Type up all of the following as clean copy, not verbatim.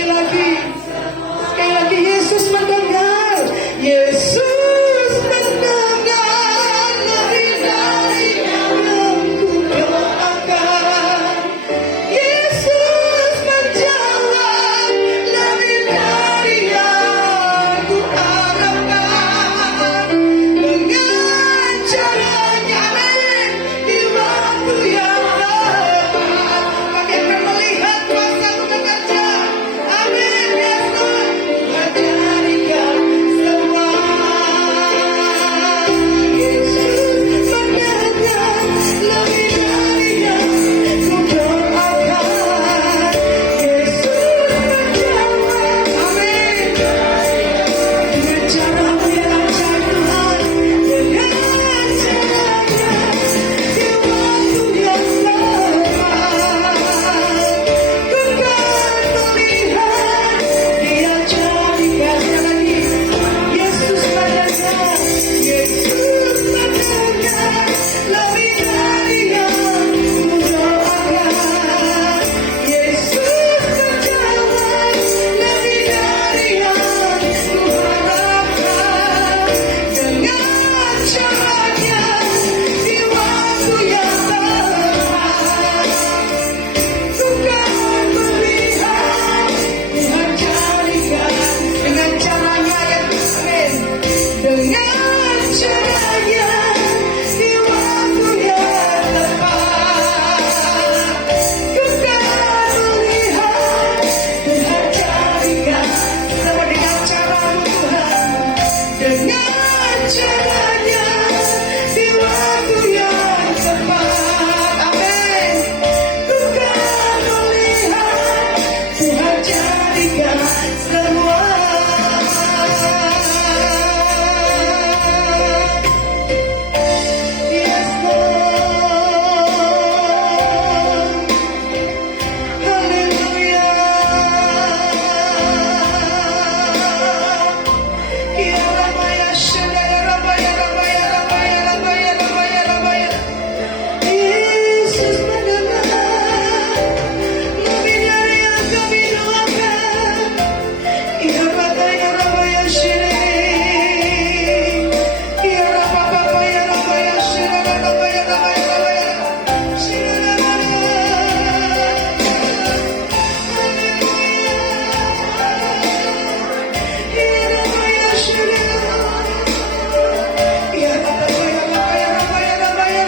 Sekali lagi Yesus mendengar. Yesus mendengar lebih dari yang ku doakan. Yesus menjawab lebih dari yang ku harapkan. Dengan caranya di waktu yang tepat, kami akan melihat kuasa-Mu bekerja. Amin. Yes, Lord. Menjadikan semua. Yesus mendengar lebih dari yang ku doakan. Yesus menjawab. Amin. Dengan cara-Mu yang ajaib Tuhan. Dengan caranya di waktu yang tepat. Ku kan melihat Dia jadikan lagi. Yesus mendengar. Yesus mendengar lebih dari yang ku doakan. Yesus menjawab lebih dari yang ku harapkan. Dengan caranya di waktu yang tepat. Ku kan melihat Tuhan jadikan dengan caranya yang amin. Dengan caranya di waktu yang tepat. Ku kan melihat Tuhan jadikan semua dengan cara-Mu Tuhan. Dengan caranya di waktu yang tepat. Amin. Ku kan melihat Tuhan jadikan semua. Yes, Lord. Haleluya. Ya Rabaya, Shadaya, Rabaya, Rabaya, Rabaya, Rabaya, Rabaya, Rabaya. Yesus mendengar lebih dari yang kami doakan. Ya Rabaya, Rabaya, Shadaya. Ya Rabaya, Rabaya, Shadaya, Rabaya, Rabaya, Rabaya. Shadaya, Ya Rabaya, Shadaya. Ya Rabaya, Rabaya, Rabaya, Rabaya.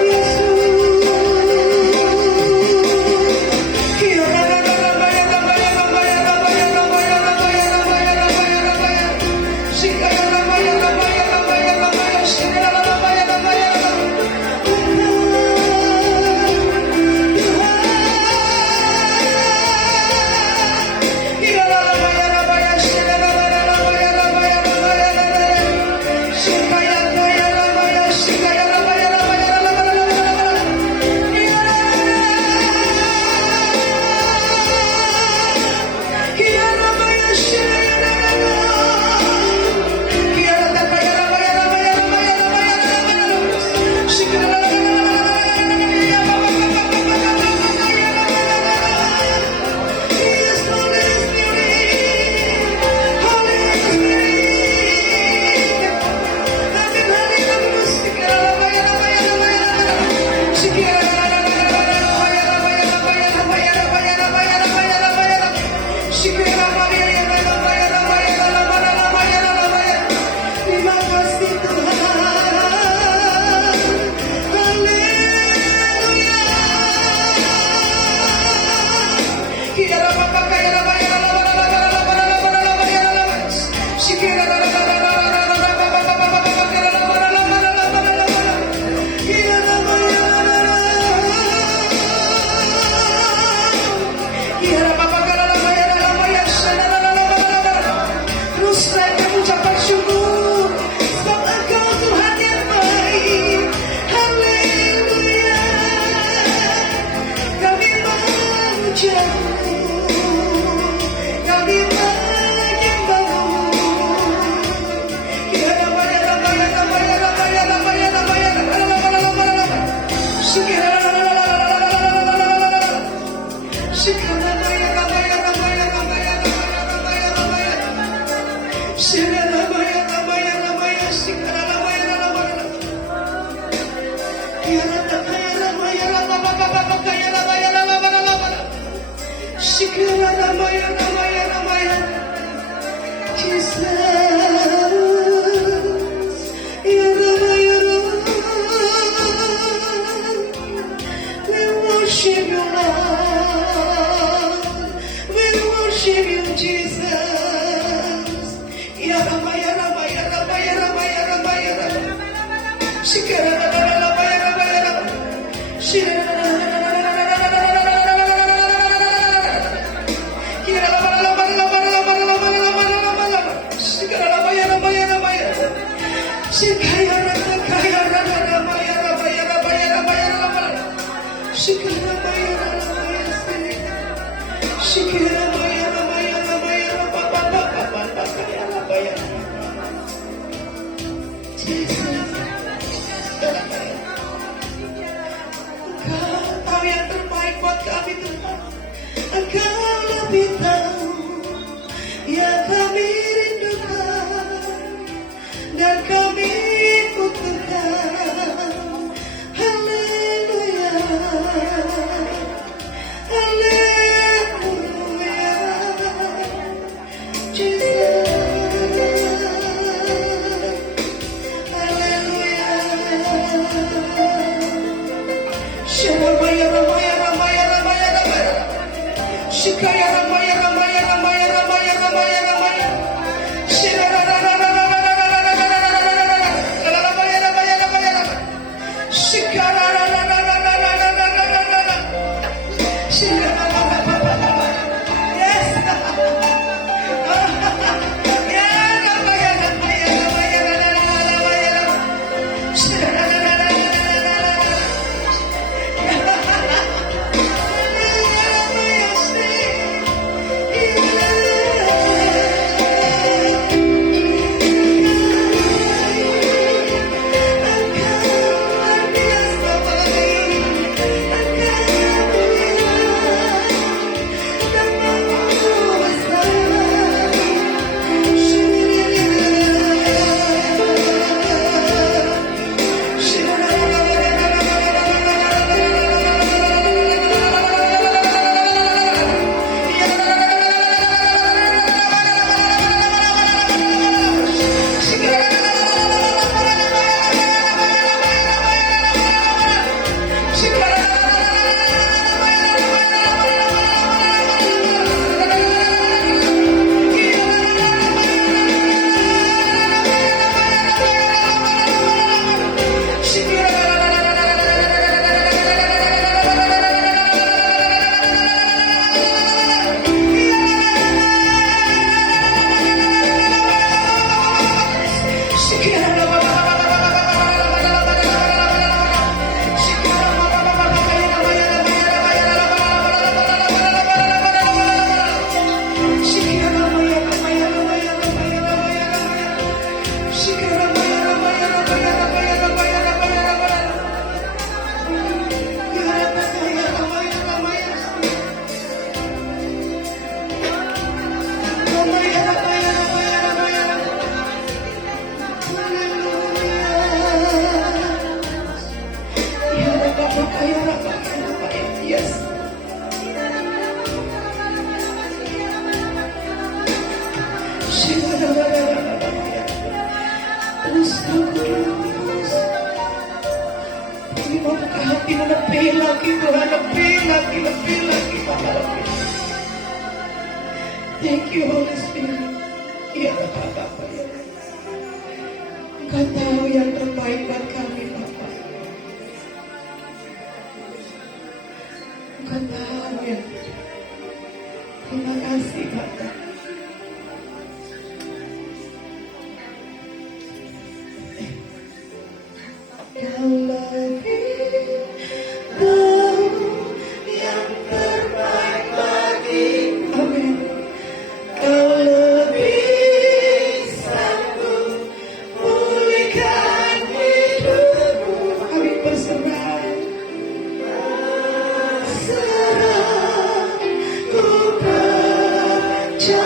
Yesus. Ya Rabaya, Rabaya, Rabaya, Rabaya, Rabaya, Rabaya, Rabaya, Rabaya, Rabaya, Rabaya. Shikaya, Rabaya, Rabaya, Rabaya, Rabaya, Shikaya, Rabaya, Rabaya, Terima kasih Tuhan. Haleluya. Kira Bapa kaya Rabaya, Shikira, terus saya mengucapkan syukur sebab Engkau Tuhan yang baik. Haleluya. Kami memuja-Mu, kami menyembah-Mu. Ya Rabaya, Rabaya, Rabaya, Rabaya, Rabaya, Rabaya, Rabaya. Shikira, Shikira, Rabaya, Rabaya, Rabaya, Rabaya. Shikara Ramaya Ramaya Ramaya. Jesus, Yaramaya Ramaya. We worship you, Lord. We worship you, Jesus. Yaramaya Ramaya Ramaya Ramaya Ramaya. Shikara Ramaya Ramaya Ramaya. Shikara. Engkau yang terbaik buat kami Tuhan. Engkau lebih tahu yang kami rindukan dan kami butuhkan. Haleluya, haleluya, Jesus, haleluya. Sharamaya Ramaya Ramaya Ramaya Ramaya. Shikaya Ramaya Ramaya Ramaya Ramaya Ramaya Ramaya. Shikaya Ramaya Ramaya Ramaya Ramaya. Shikaya Lebih lagi Tuhan, lebih lagi, Bapa, lebih. Thank you Holy Spirit. Ya Bapa, ya. Engkau tahu yang terbaik buat kami Bapa. Engkau tahu ya. Terima kasih Bapa. Kau lebih tahu yang terbaik bagi kami. Kau lebih sanggup pulihkan hidupku. Kami berserah, ku percaya.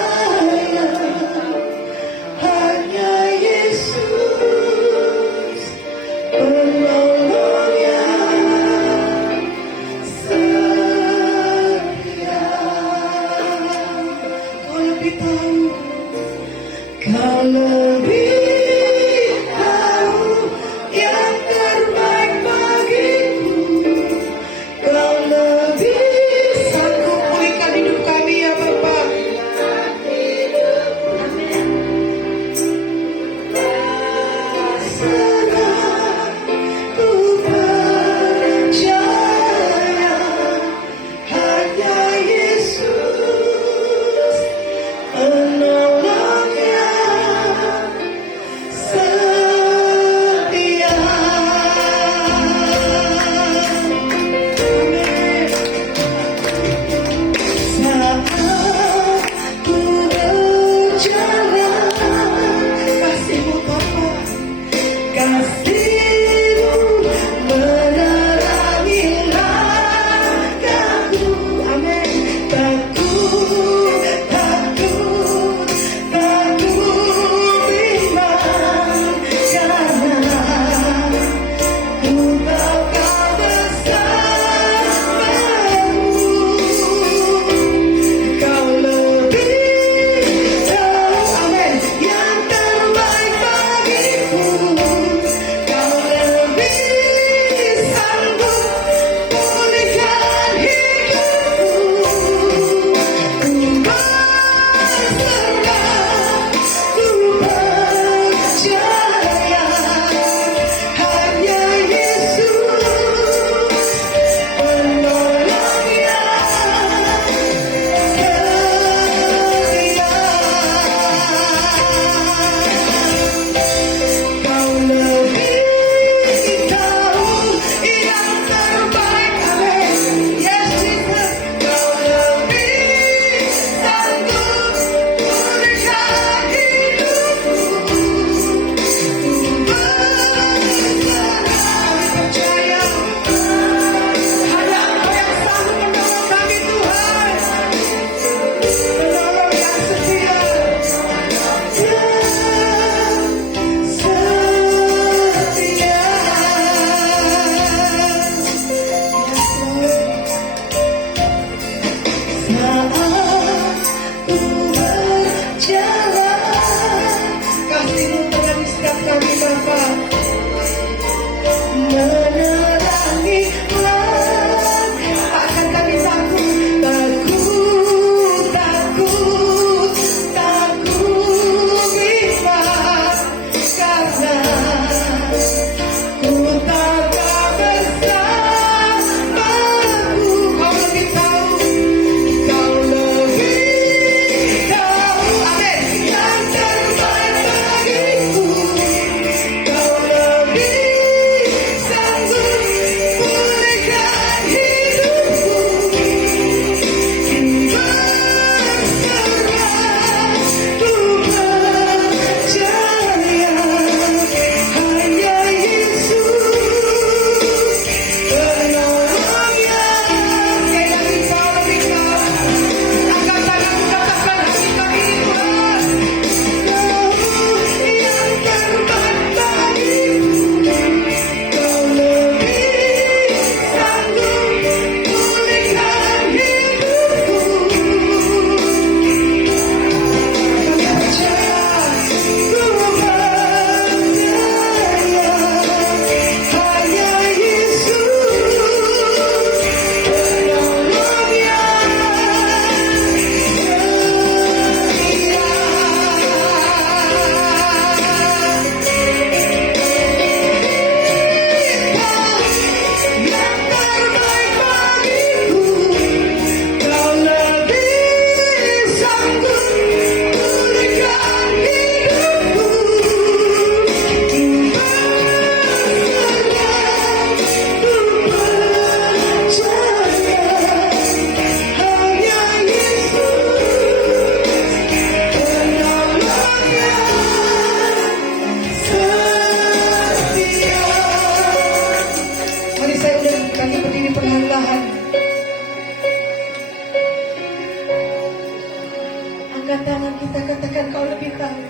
angkat tangan kita, katakan kau lebih tahu.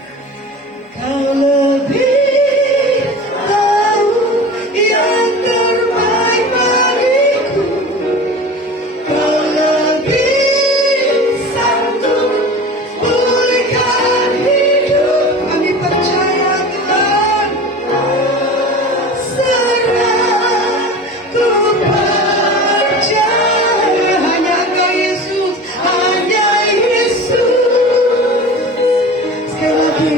Kau lebih tahu yang terbaik bagiku. Kau lebih sanggup pulihkan hidup. Kami percaya Tuhan. Serah ku percaya hanya Engkau Yesus, hanya Yesus. Sekali lagi,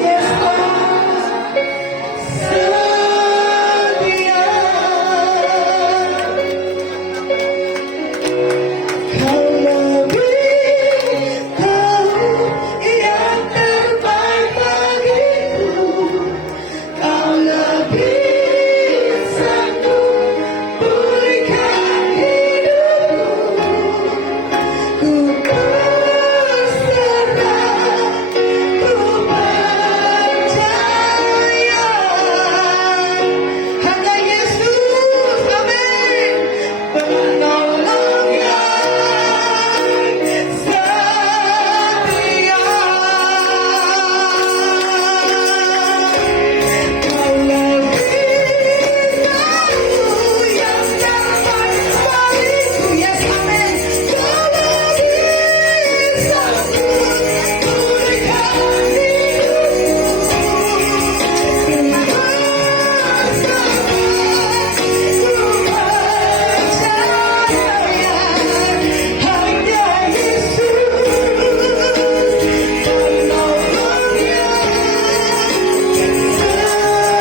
yes Lord, setia. Kau lebih tahu yang terbaik bagiku. Kau lebih sanggup pulihkan hidupku. Ku berserah, ku percaya hanya Yesus, amin. Penolong yang setia. Kau lebih tahu yang terbaik bagiku, yes amin. Kau lebih sanggup pulihkan hidupku. Ku percaya hanya Yesus, penolong yang setia.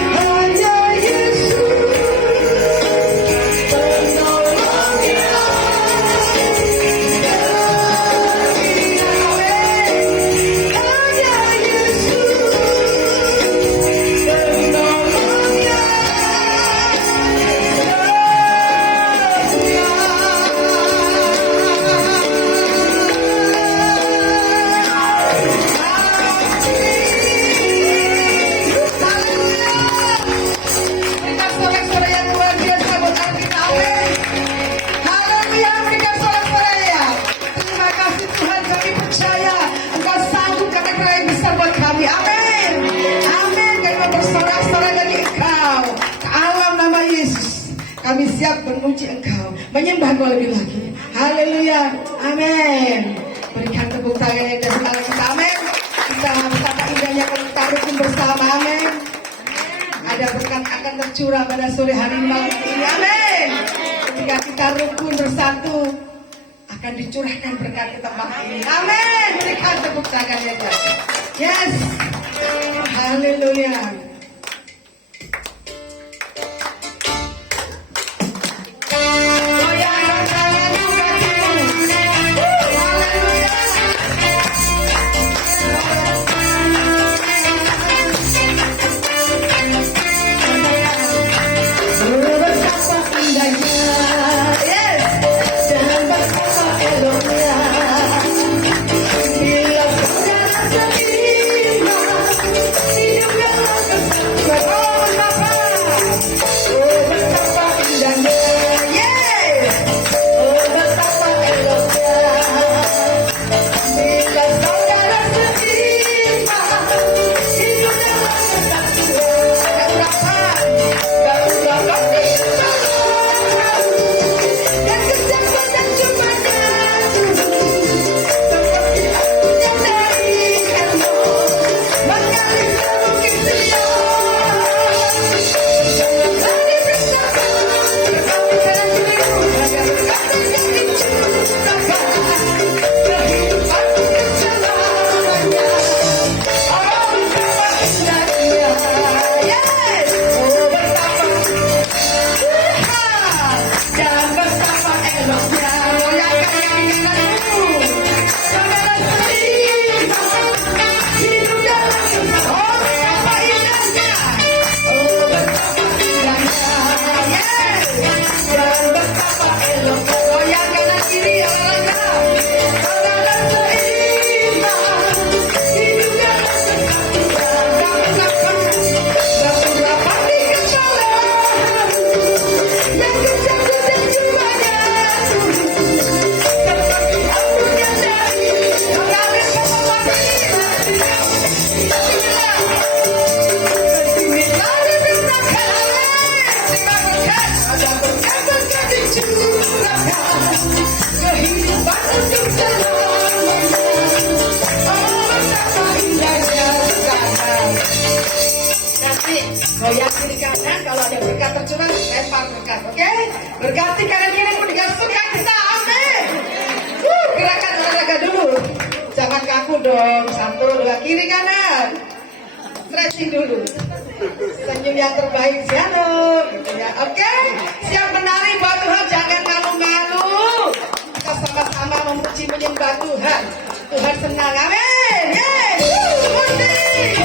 Hanya Yesus, penolong yang setia. Hanya Yesus, penolong Berikan sorak-sorai yang luar biasa buat kita, amin. Haleluya, berikan sorak-sorai. Terima kasih Tuhan, kami percaya Engkau sanggup, karena Engkau yang besar buat kami, amin. Amin, kami mau bersorak-sorai bagi Engkau ke alam nama Yesus. Kami siap memuji Engkau, menyembah Engkau lebih lagi. Haleluya, amin. Berikan tepuk tangan yang dasar kita, amin. Kita betapa indahnya kalau kita rukun bersama, amin. Ada berkat akan tercurah pada sore hari malam ini, amin. Ketika kita rukun bersatu, akan dicurahkan berkat ke tempat ini, amin. Berikan tepuk tangan yang dasar. Yes, haleluya. Goyangkan tanganmu, kakimu. Haleluya. Betapa indahnya, yes, dan betapa eloknya bila saudara seterima hidup dalam kesatuan. Oh Bapa, oh betapa indahnya, yes, oh betapa eloknya bila saudara seterima hidup dalam kesatuan. Gak berapa dan kesempatan cuma satu, seperti aku yang dari kamu, menggali semungkin sedia. Jangan lagi bersama, bersama dengan dirimu, agar berkata yang dicurahkan kehidupanku keselamanya. Oh betapa indahnya, yes, oh betapa dan betapa eloknya. Goyangkan kaki-kakimu. Saudara terima hidup dalam kesatuan. Oh betapa indahnya, oh betapa indahnya, yes, dan betapa eloknya. Goyangkan kanan kiri kanan. Kalau ada berkat tercurah, lempar berkat, oke? Berkat di kanan kiri pun digasungkan kita ambil. Gerakan olahraga dulu. Jangan kaku dong. 1, 2, kiri kanan. Stretching dulu. Senyum yang terbaik Siano, gitu ya. Oke, siap menari buat Tuhan, jangan malu-malu. Kita sama-sama memuji menyembah Tuhan. Tuhan senang, amin. Yeay, musik.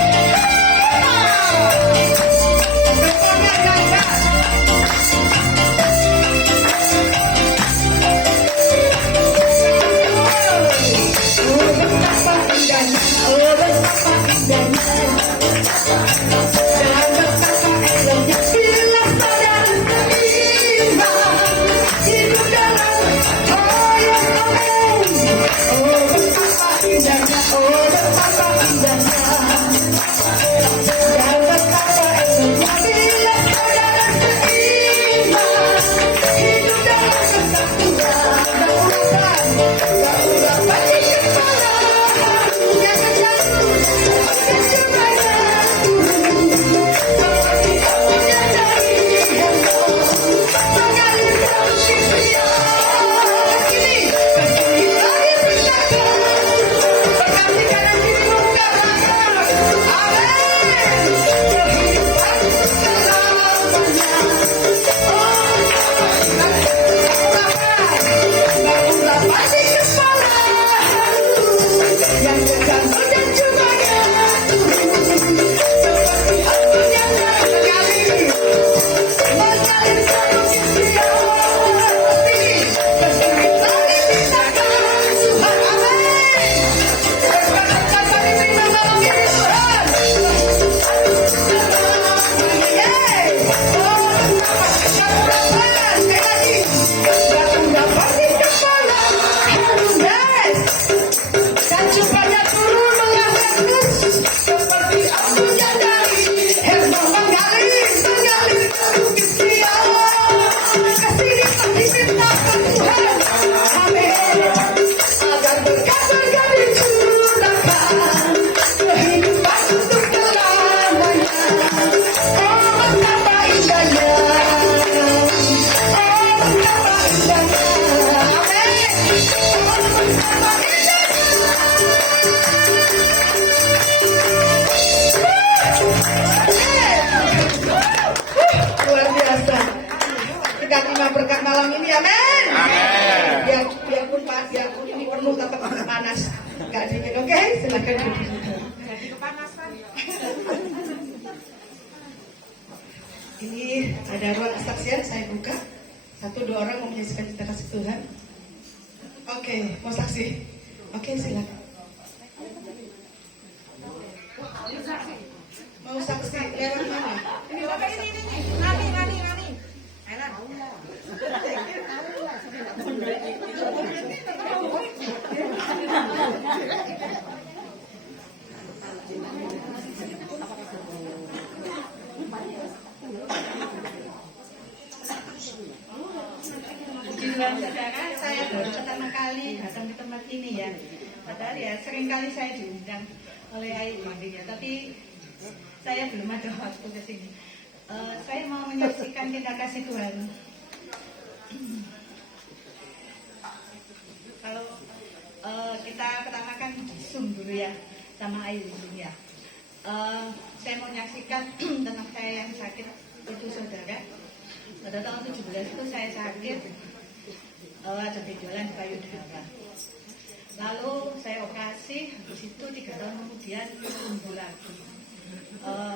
Responnya hebat. Oh, betapa indahnya, oh betapa indahnya. Dan betapa eloknya bila saudara seimbang hidup dalam hayat amin. Oh betapa indahnya, oh betapa indahnya. Dan betapa eloknya bila saudara seimbang hidup dalam kesatuan. Daulat bagi kepala yang menjatuh kencuranya turun. Seperti api yang dari hembus mengalir dalam pikiran. Kini kesini lagi berdagang. Berkati kanan kiri membuka belakang. Amin. Kehidupan selamanya. Oh, bangunlah pasti kepala yang tergantung dan cumanya turun. Seperti api yang mengalir satu istilah. Kesini lagi tindakan Tuhan, amin. Berkata kami terima malam ini Tuhan. Yeay. Oh betapa kekuatan. Sekali lagi. Bangunlah pasti kepala harum guys. Dan cupanya turun mengalir seperti api yang dari hembus mengalir ke bukit Sion. Kesini pasti tindakan Tuhan, amin. Agar berkat dicurahkan kehidupan untuk selamanya. Oh betapa indahnya, oh betapa indahnya, amin. Oh betapa luar biasa. Kita terima berkat malam ini, amin. Biarpun ini penuh tetap panas, nggak dingin, oke? Silakan duduk. Ini ada ruang kesaksian, saya buka. 1, 2 orang mau menyaksikan cita kasih Tuhan. Oke, mau saksi? Oke, silakan. Mau saksi lewat mana? Puji Tuhan saudara, saya baru pertama kali datang ke tempat ini ya. Padahal ya sering kali saya diundang oleh AIB ya, tapi saya belum ada waktu ke sini. Saya mau menyaksikan cinta kasih Tuhan. Kalau kita pertama kan di Zoom dulu ya sama AIB ya. Saya mau menyaksikan tentang saya yang sakit itu saudara. Pada tahun 17 itu saya sakit, ada benjolan di payudara. Lalu saya operasi, habis itu 3 tahun kemudian sembuh lagi.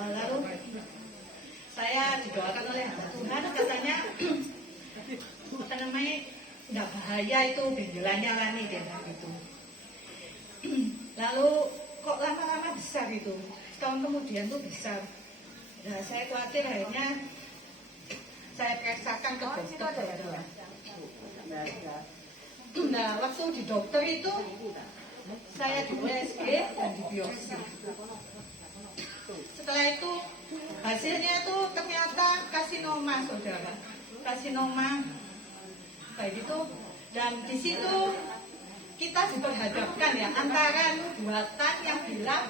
Lalu saya didoakan oleh hamba Tuhan, katanya apa namanya, nggak bahaya itu benjolannya lani dia gitu. Lalu kok lama-lama besar gitu, setahun kemudian tuh besar. Nah, saya khawatir akhirnya saya periksakan ke dokter ya. Nah, waktu di dokter itu saya di USG dan di biopsi. Setelah itu hasilnya itu ternyata karsinoma saudara, karsinoma kayak gitu. Dan di situ kita diperhadapkan ya antara nubuatan yang bilang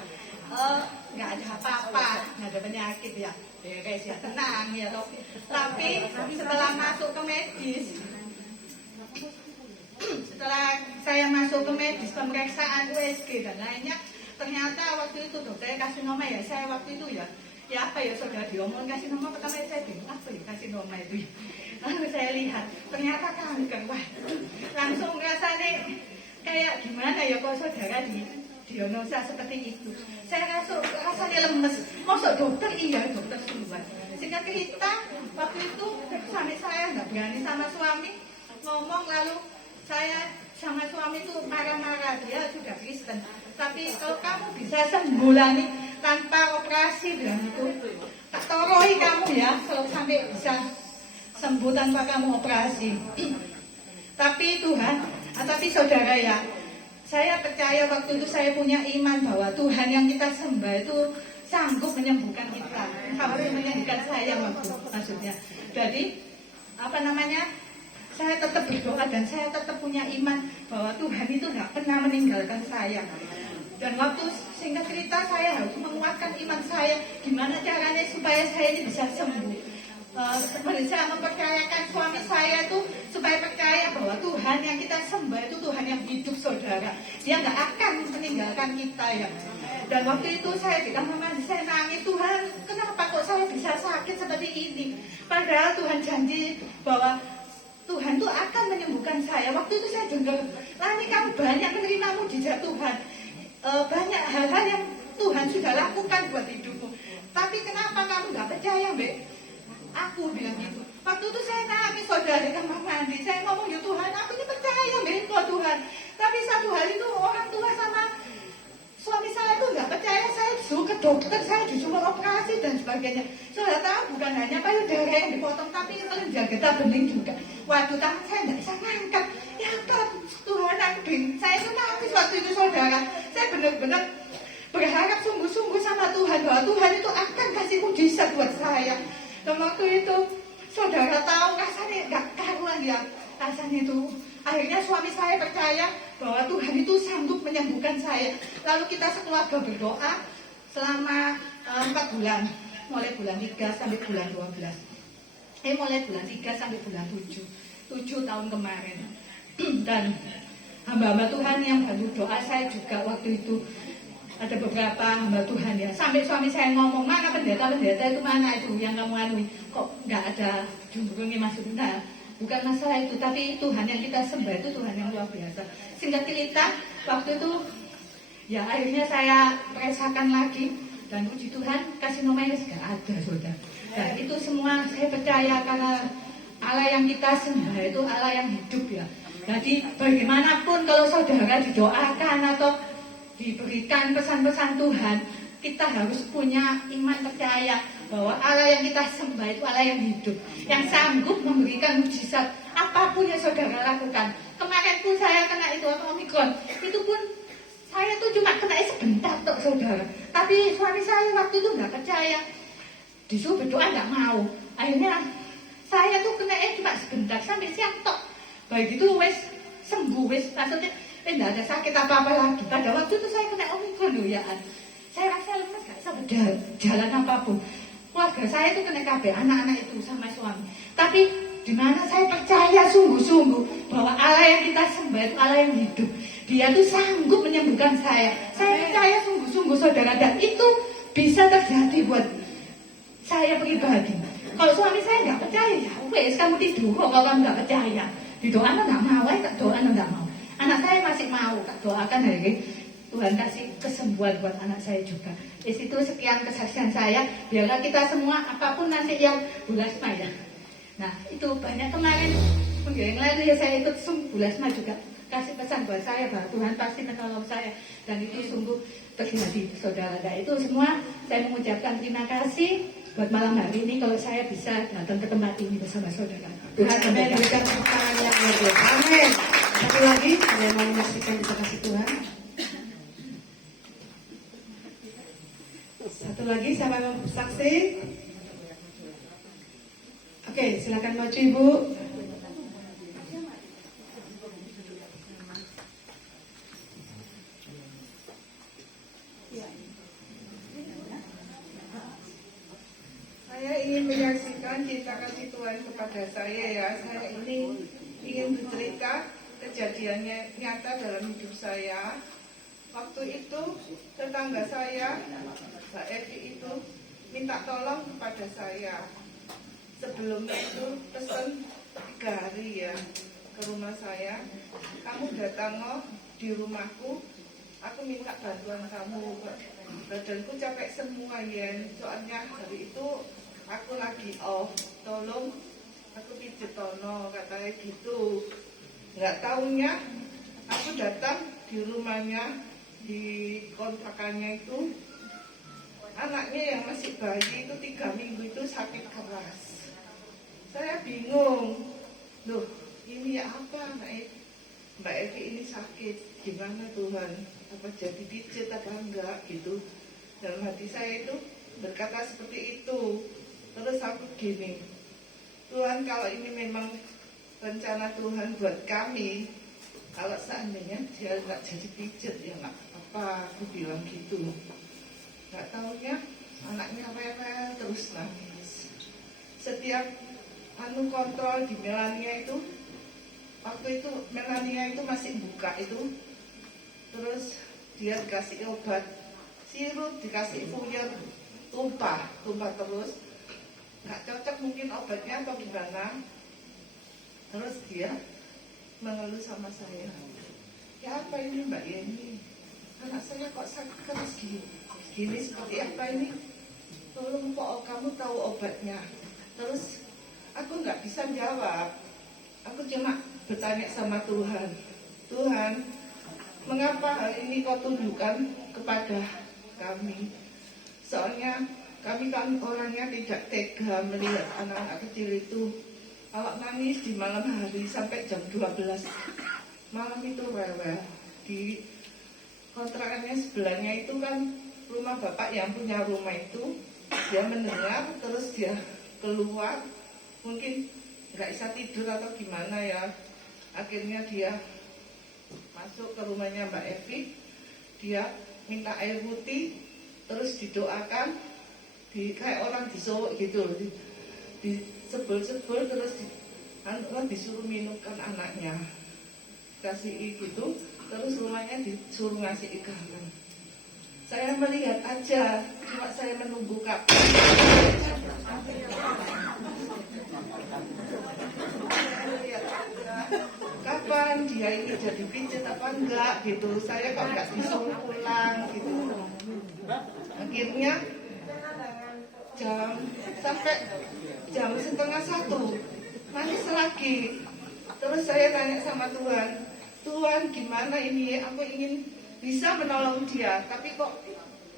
nggak ada apa-apa, nggak ada penyakit ya. beres ya tenang ya toh. Tapi setelah masuk ke medis, setelah saya masuk ke medis pemeriksaan USG dan lainnya, ternyata waktu itu dokter kasih nama ya saya waktu itu ya apa ya saudara diomong kasih nama pertama saya bingung apa ya kasih nama itu. Lalu saya lihat ternyata kanker, wah langsung rasanya kayak gimana ya kok saudara diagnosa seperti itu. Saya rasanya lemes. Masuk dokter iya dokter duluan. Sehingga kita waktu itu suami saya nggak berani sama suami ngomong, lalu saya sama suami itu marah-marah, dia sudah Kristen. Tapi kalau kamu bisa sembuh nih tanpa operasi bilang itu, tak torohi kamu ya kalau sampai bisa sembuh tanpa kamu operasi. Tapi Tuhan, tapi saudara ya, saya percaya waktu itu saya punya iman bahwa Tuhan yang kita sembah itu sanggup menyembuhkan kita. Harus menyembuhkan saya maksudnya. Jadi saya tetap berdoa dan saya tetap punya iman bahwa Tuhan itu nggak pernah meninggalkan saya. Dan waktu singkat cerita saya harus menguatkan iman saya. Gimana caranya supaya saya ini bisa sembuh? Bisa mempercayakan suami saya itu supaya percaya bahwa Tuhan yang kita sembah itu Tuhan yang hidup saudara. Dia nggak akan meninggalkan kita ya. Dan waktu itu saya di kamar mandi saya nangis, Tuhan kenapa kok saya bisa sakit seperti ini? Padahal Tuhan janji bahwa Tuhan tuh akan menyembuhkan saya. Waktu itu saya dengar, Lani kamu banyak menerima mujizat Tuhan, banyak hal-hal yang Tuhan sudah lakukan buat hidupmu. Tapi kenapa kamu nggak percaya, Mbak? Aku bilang gitu. Waktu itu saya nangis saudara di kamar mandi. Saya ngomong, ya Tuhan, aku ini percaya Mbak Tuhan. Tapi satu hari itu orang tua sama suami saya itu nggak percaya. Saya disuruh ke dokter, saya disuruh operasi dan sebagainya. Saudara tahu bukan hanya payudara yang dipotong, tapi kelenjar getah bening juga. Waduh, tangan saya nggak bisa ngangkat. Ya Tuhan, saya itu nangis waktu itu saudara. Saya benar-benar berharap sungguh-sungguh sama Tuhan bahwa Tuhan itu akan kasih mujizat buat saya. Dan waktu itu saudara tahu rasanya nggak karuan ya, rasanya itu. Akhirnya suami saya percaya bahwa Tuhan itu sanggup menyembuhkan saya. Lalu kita sekeluarga berdoa selama 4 bulan, mulai bulan 3 sampai bulan 12. Mulai bulan 3 sampai bulan 7 tahun kemarin. Dan hamba-hamba Tuhan yang bantu doa saya juga waktu itu. Ada beberapa hamba Tuhan ya. Sampai suami saya ngomong, mana pendeta-pendeta itu mana itu yang kamu anui? Kok nggak ada jumbrungnya maksudnya? Nah, bukan masalah itu, tapi Tuhan yang kita sembah itu Tuhan yang luar biasa. Singkat cerita, waktu itu ya akhirnya saya merasakan lagi dan puji Tuhan kasih nomornya sudah ada saudara. Dan itu semua saya percaya karena Allah yang kita sembah itu Allah yang hidup ya. Jadi bagaimanapun kalau saudara didoakan atau diberikan pesan-pesan Tuhan, kita harus punya iman percaya bahwa Allah yang kita sembah itu Allah yang hidup, yang sanggup memberikan mujizat apapun yang saudara lakukan. Kemarin pun saya kena itu Omikron, itu pun saya tuh cuma kena sebentar tok saudara. Tapi suami saya waktu itu nggak percaya, disuruh berdoa nggak mau. Akhirnya saya tuh kena cuma sebentar sampai siang tok. Baik itu wes sembuh wes, maksudnya tidak ada sakit apa-apa lagi. Pada waktu itu saya kena Omikron loh ya. Saya rasa lemas gak bisa berjalan apapun. Keluarga saya itu kena KB, anak-anak itu sama suami. Tapi di mana saya percaya sungguh-sungguh bahwa Allah yang kita sembah itu Allah yang hidup. Dia itu sanggup menyembuhkan saya. Saya percaya sungguh-sungguh saudara, dan itu bisa terjadi buat saya pribadi. Kalau suami saya nggak percaya, ya wes kamu tidur. Kalau kamu nggak percaya, didoakan nggak mau, tak doakan nggak mau. Anak saya masih mau, tak doakan hari Tuhan kasih kesembuhan buat anak saya juga. Di situ sekian kesaksian saya. Biarlah kita semua apapun nanti yang bulasma ya. Nah itu banyak kemarin minggu yang lalu ya saya ikut bulasma juga kasih pesan buat saya bahwa Tuhan pasti menolong saya, dan itu sungguh terjadi saudara. Nah itu semua saya mengucapkan terima kasih buat malam hari ini kalau saya bisa datang ke tempat ini bersama saudara. Tuhan memberikan tepuk tangan yang luar biasa. Amin. Satu lagi yang mau menyaksikan bisa kasih Tuhan. Satu lagi siapa yang mau bersaksi? Oke, silakan maju Ibu. kepada saya ya. Saya ini ingin bercerita kejadiannya nyata dalam hidup saya. Waktu itu tetangga saya, Mbak Evi itu minta tolong kepada saya. Sebelumnya itu pesen 3 hari ya ke rumah saya. Kamu datang di rumahku, aku minta bantuan kamu. Badanku capek semua ya, soalnya hari itu aku lagi off. Tolong aku pijet tono, katanya gitu. Nggak taunya aku datang di rumahnya, di kontrakannya itu, anaknya yang masih bayi itu 3 minggu itu sakit keras. Saya bingung, loh ini apa Mbak Evi ini sakit, gimana Tuhan, apa jadi pijet apa enggak gitu. Dalam hati saya itu berkata seperti itu. Terus aku gini, Tuhan kalau ini memang rencana Tuhan buat kami, kalau seandainya dia nggak jadi pijet ya nggak apa, aku bilang gitu. Nggak taunya anaknya rewel terus nangis. Setiap kontrol di Melania itu, waktu itu Melania itu masih buka itu, terus dia dikasih obat sirup, dikasih puyer, tumpah terus, nggak cocok mungkin obatnya atau gimana. Terus dia mengeluh sama saya, ya apa ini Mbak Yeni, anak saya kok sakit keras gini seperti apa ini, tolong kok kamu tahu obatnya. Terus aku nggak bisa jawab, aku cuma bertanya sama Tuhan, Tuhan mengapa hal ini kau tunjukkan kepada kami, soalnya kami kan orangnya tidak tega melihat anak-anak kecil itu kalau nangis di malam hari sampai jam 12 malam itu rewel. Di kontrakannya sebelahnya itu kan rumah bapak yang punya rumah itu, dia mendengar terus dia keluar, mungkin nggak bisa tidur atau gimana ya, akhirnya dia masuk ke rumahnya Mbak Evi, dia minta air putih, terus didoakan, kayak orang disowok gitu, disebel-sebel, terus disuruh minumkan anaknya, kasih gitu, terus rumahnya disuruh ngasih ikan. Saya melihat aja, cuma saya menunggu kapan dia ini jadi pijet apa enggak gitu. Saya kok enggak disuruh pulang gitu. Akhirnya sampai jam 12:30 nangis lagi. Terus saya tanya sama Tuhan, Tuhan gimana ini, aku ingin bisa menolong dia, tapi kok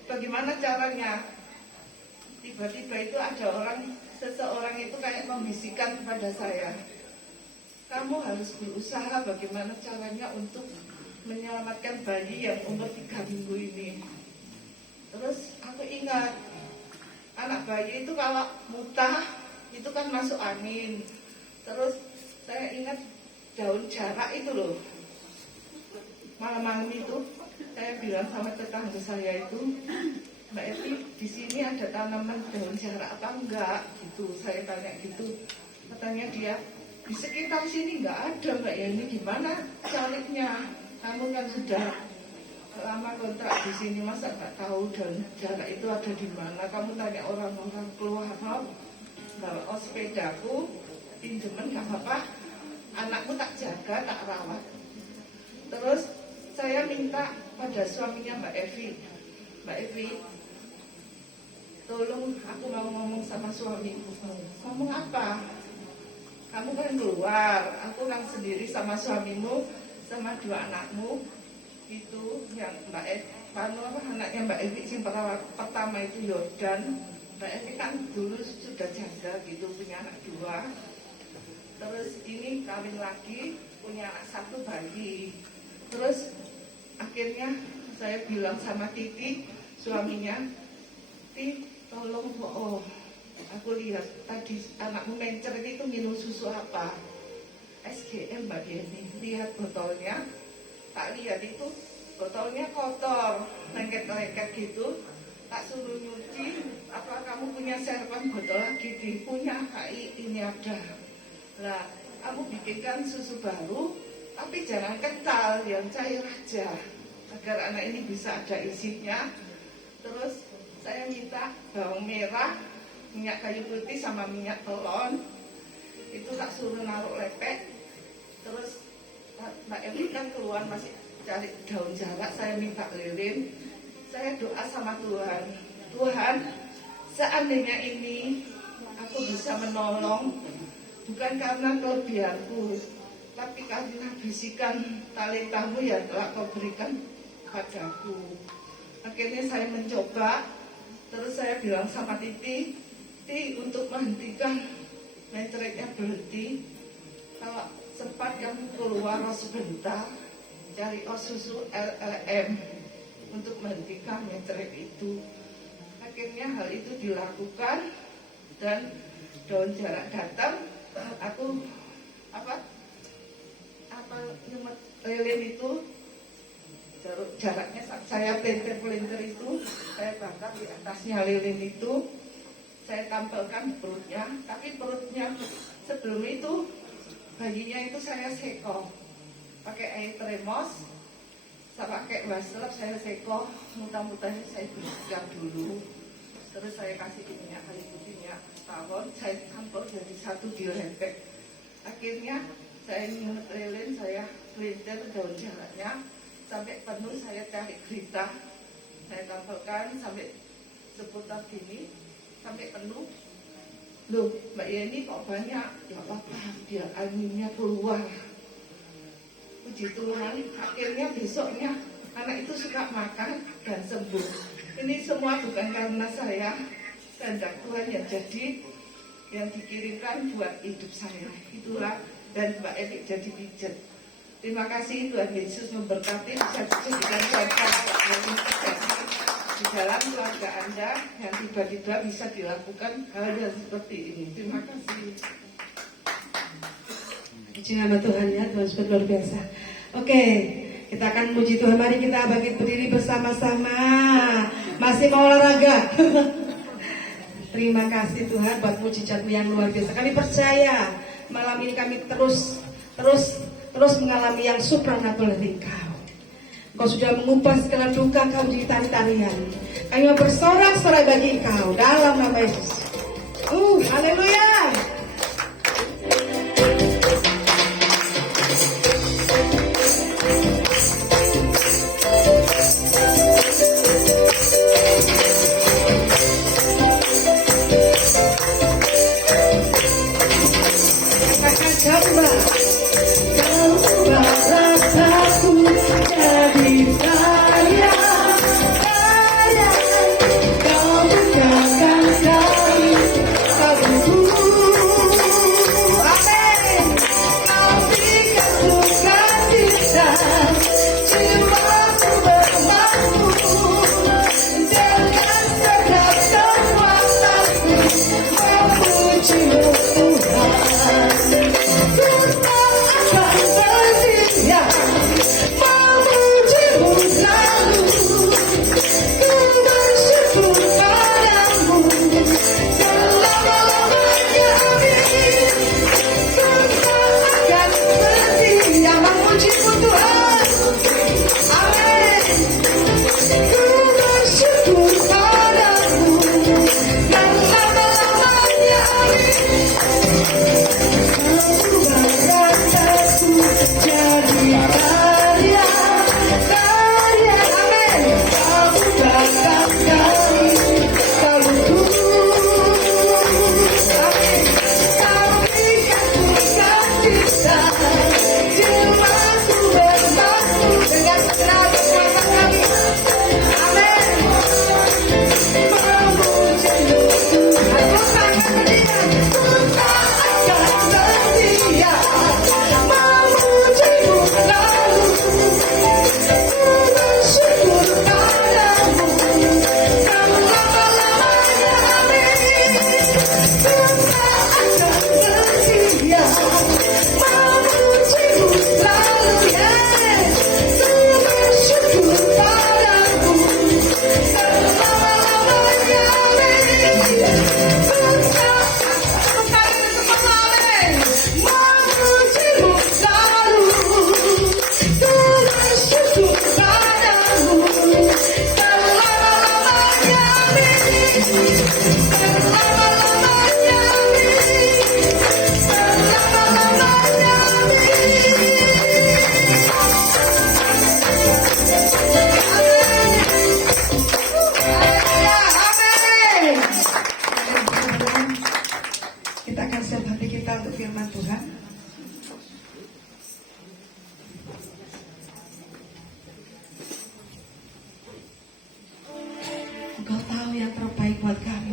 bagaimana caranya? Tiba-tiba itu ada seseorang itu kayak membisikkan kepada saya, kamu harus berusaha bagaimana caranya untuk menyelamatkan bayi yang umur 3 minggu ini. Terus aku ingat, anak bayi itu kalau muntah itu kan masuk angin. Terus saya ingat daun jarak itu loh. Malam-malam itu saya bilang sama tetangga saya itu, Mbak Evi, di sini ada tanaman daun jarak apa enggak? Gitu, saya tanya gitu. Katanya dia, di sekitar sini enggak ada Mbak Yeni, gimana carinya? Kamu kan sudah lama kontrak di sini, masa nggak tahu daun jarak itu ada di mana? Kamu tanya orang-orang, keluar bawa sepedaku, pinjemen nggak apa-apa, anakmu tak jaga, tak rawat. Terus saya minta pada suaminya Mbak Evi, tolong aku mau ngomong sama suamiku. Ngomong apa? Kamu kan keluar, aku kan sendiri sama suamimu, sama 2 anakmu. Itu yang Mbak Evi, anaknya Mbak Evi yang pertama itu Yordan. Mbak Evi kan dulu sudah janda gitu, punya anak 2. Terus ini kawin lagi, punya anak 1 bayi. Terus akhirnya saya bilang sama Titi, suaminya, Titi, tolong aku lihat tadi anakmu mencer itu minum susu apa? SGM Mbak Yeni. Lihat botolnya, tak lihat itu botolnya kotor, lengket-lengket gitu. Tak suruh nyuci, apa kamu punya serban botol lagi? Punya, KI ini ada. Nah, aku bikinkan susu baru, tapi jangan kental, yang cair aja, agar anak ini bisa ada isinya. Terus saya minta bawang merah, minyak kayu putih sama minyak telon. Itu tak suruh naruh lepek. Terus Mbak Evi kan keluar masih cari daun jarak, saya minta lilin. Saya doa sama Tuhan, Tuhan, seandainya ini aku bisa menolong, bukan karena kelebihanku, tapi karena bisikan talentamu yang telah kau berikan padaku. Akhirnya saya mencoba, terus saya bilang sama Titi, Titi untuk menghentikan mencretnya berhenti. Kalau sempat kamu keluar sebentar, cari susu LLM untuk menghentikan mencret itu. Akhirnya hal itu dilakukan dan daun jarak datang. Aku nyumet lilin itu, jaraknya saya pelintir itu, saya bakar di atasnya lilin itu, saya tampilkan perutnya. Tapi perutnya sebelum itu, bayinya itu saya seko pakai air termos, saya pakai waslep, saya seko, muntah-muntahnya saya bersihkan dulu. Terus saya kasih minyak kayu putihnya tawon, saya campur jadi satu di lepek. Akhirnya saya nyumet lilin, saya pelintir daun jaraknya sampai penuh, saya tarik gerita, saya tampilkan sampai seputar gini, sampai penuh. Loh, Mbak Yeni kok banyak? Ya apa-apa, biar anginnya keluar. Puji Tuhan, akhirnya besoknya anak itu suka makan dan sembuh. Ini semua bukan karena saya, kehendak Tuhan yang jadi, yang dikirimkan buat hidup saya. Itulah, dan Mbak Evi jadi pijet. Terima kasih, Tuhan Yesus memberkati, bisa dijadikan contoh di dalam keluarga Anda yang tiba-tiba bisa dilakukan hal yang seperti ini. Terima kasih. Puji nama Tuhan ya, Tuhan sudah luar biasa. Oke, kita akan memuji Tuhan. Mari kita bangkit berdiri bersama-sama. Masih mau olahraga? Terima kasih Tuhan buat mujizat yang luar biasa. Kami percaya malam ini kami terus mengalami yang supranatural dari Kau. Kau sudah mengubah segala duka Kau di tari-tarian. Kami mau bersorak-sorai bagi Kau dalam nama Yesus. Haleluya. Lord.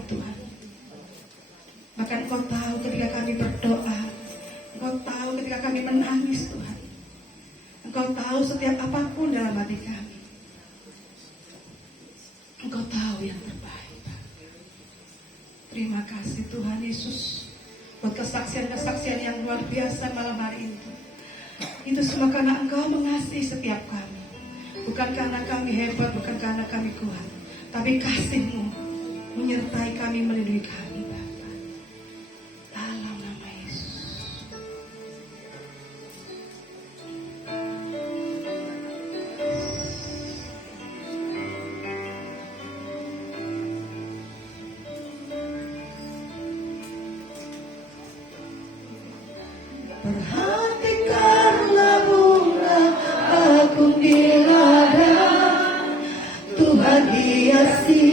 Tuhan. Maka Engkau tahu ketika kami berdoa, Engkau tahu ketika kami menangis Tuhan. Engkau tahu setiap apapun dalam hati kami. Engkau tahu yang terbaik. Terima kasih Tuhan Yesus buat kesaksian-kesaksian yang luar biasa malam hari ini. Itu semua karena Engkau mengasihi setiap kami. Bukan karena kami hebat, bukan karena kami kuat, tapi kasih-Mu menyertai kami, melindungi kami Bapa. Dalam nama Yesus. Perhatikanlah bunga agung di ladang, Tuhan hiasi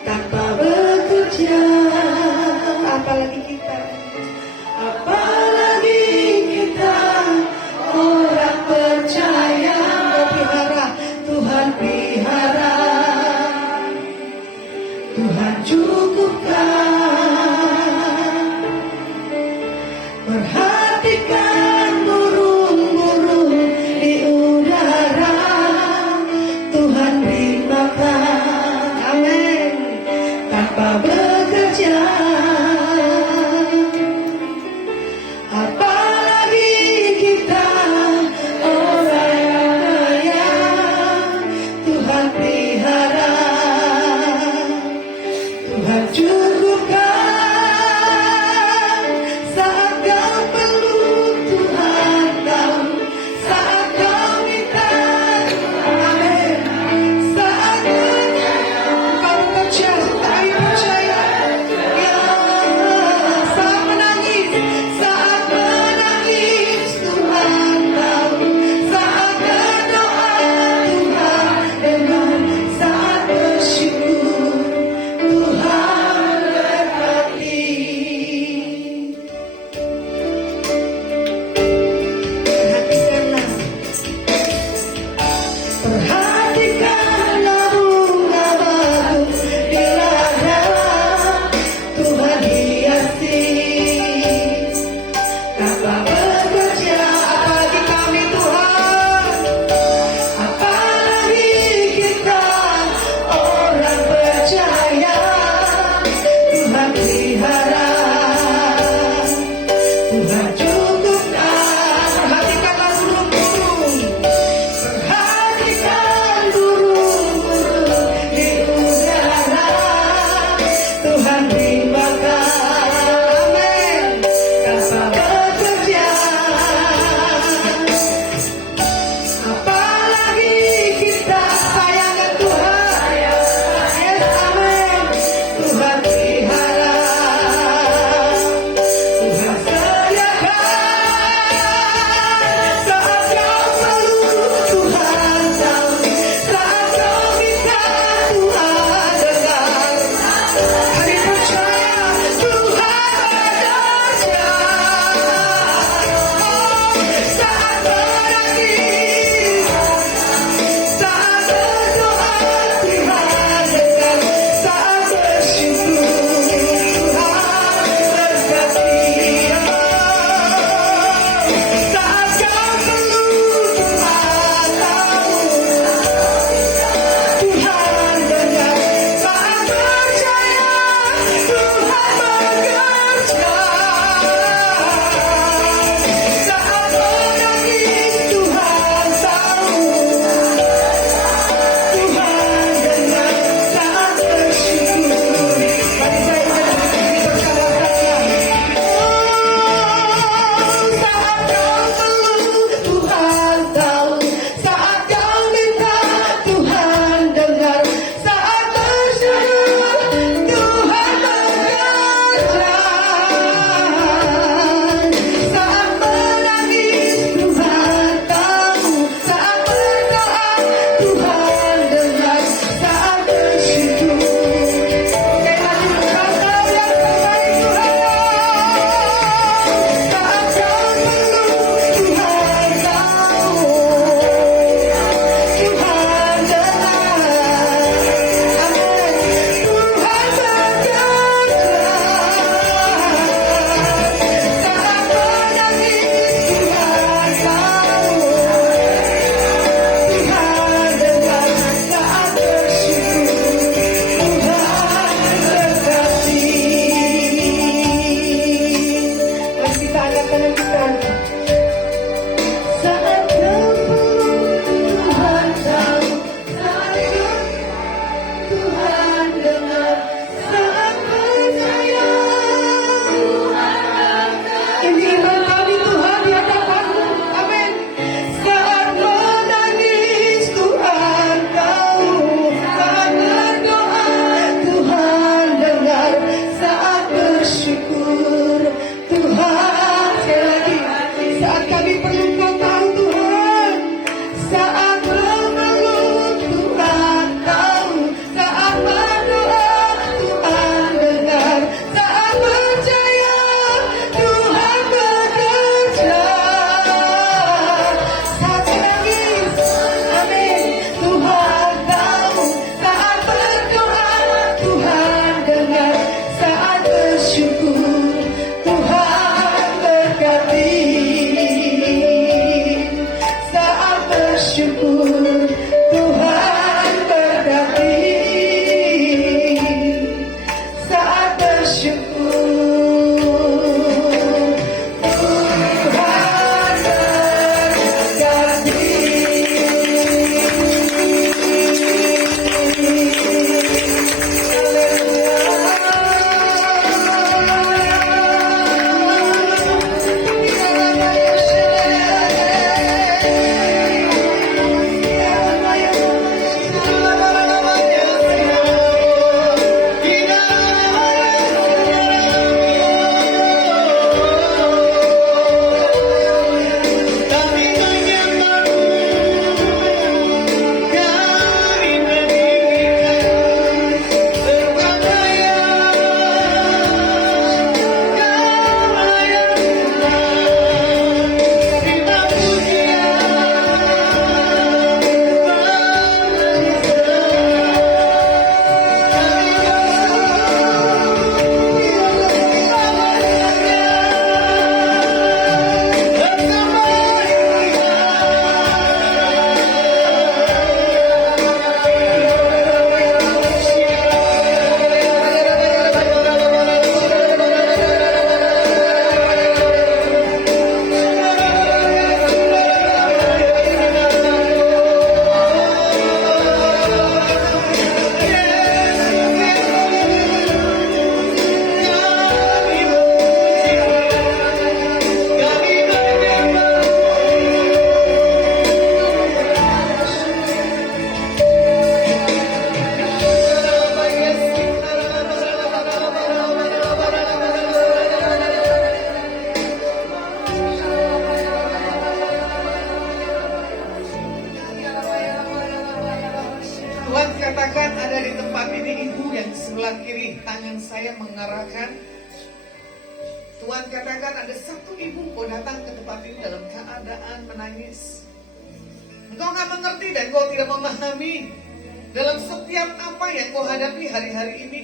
tanpa bekerja. Apalagi kita, orang percaya. Tuhan pelihara, Tuhan cukupkan. Perhatikan burung-burung di udara, Tuhan beri makan, amin, tanpa bekerja. Apalagi kita orang kaya, Tuhan pelihara, Tuhan cukupkan. Saat kau perlu Tuhan tahu, saat kau minta, amin. Saat kau bekerja, tapi percaya, ya. Saat menangis Tuhan tahu. Saat berdoa Tuhan dengar, saat bersyukur Tuhan berkati. Perhatikanlah bunga bagus di ladang, Tuhan hiasi tanpa bekerja. Apalagi kami Tuhan, apalagi kita orang percaya, Tuhan pelihara, Tuhan cukupkan. Perhatikanlah burung-burung, perhatikan burung-burung di udara, Tuhan beri makan, amin, tanpa bekerja. Apalagi kita sayangkan Tuhan, yes, amin, Tuhan pelihara, Tuhan sediakan. Saat kau perlu Tuhan tahu, saat kau minta Tuhan dengar. Hari percaya Tuhan bekerja. Saat menangis, saat berdoa Tuhan dengar, saat bersyukur Tuhan berkati. Saat kau perlu Tuhan tahu, Tuhan dengar, saat percaya Tuhan bekerja. Saat menangis Tuhan tahu, Tuhan dengar, saat bersyukur. Mari saya bersama-sama. Saat kau perlu bersyukur Tuhan berkati, saat bersyukur Tuhan berkati. Tuhan katakan ada di tempat ini ibu yang sebelah kiri tangan saya mengarahkan. Tuhan katakan ada satu ibu kau datang ke tempat ini dalam keadaan menangis. Engkau gak mengerti dan kau tidak memahami dalam setiap apa yang kau hadapi hari-hari ini.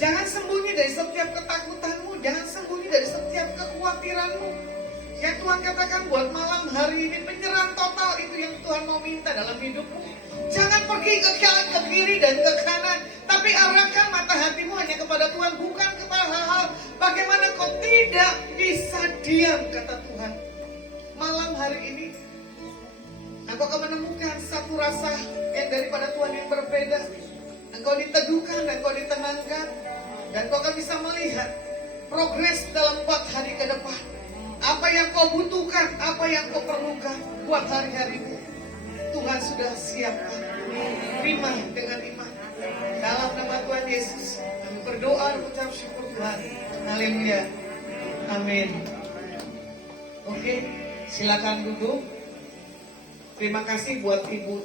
Jangan sembunyi dari setiap ketakutanmu, jangan sembunyi dari setiap kekhawatiranmu. Yang Tuhan katakan buat malam hari ini, penyerahan total itu yang Tuhan mau minta dalam hidupmu. Jangan pergi ke kanan, ke kiri dan ke kanan, tapi arahkan mata hatimu hanya kepada Tuhan, bukan kepada hal-hal bagaimana kau tidak bisa diam, kata Tuhan. Malam hari ini engkau akan menemukan satu rasa yang daripada Tuhan yang berbeda. Engkau diteguhkan dan engkau ditenangkan, dan engkau akan bisa melihat progres dalam 4 hari ke depan. Apa yang kau butuhkan, apa yang kau perlukan buat hari-harimu, Tuhan sudah siapkan. Terima dengan iman. Dalam nama Tuhan Yesus, kami berdoa dan ucap syukur Tuhan. Haleluya. Amin. Oke, silakan duduk. Terima kasih buat Ibu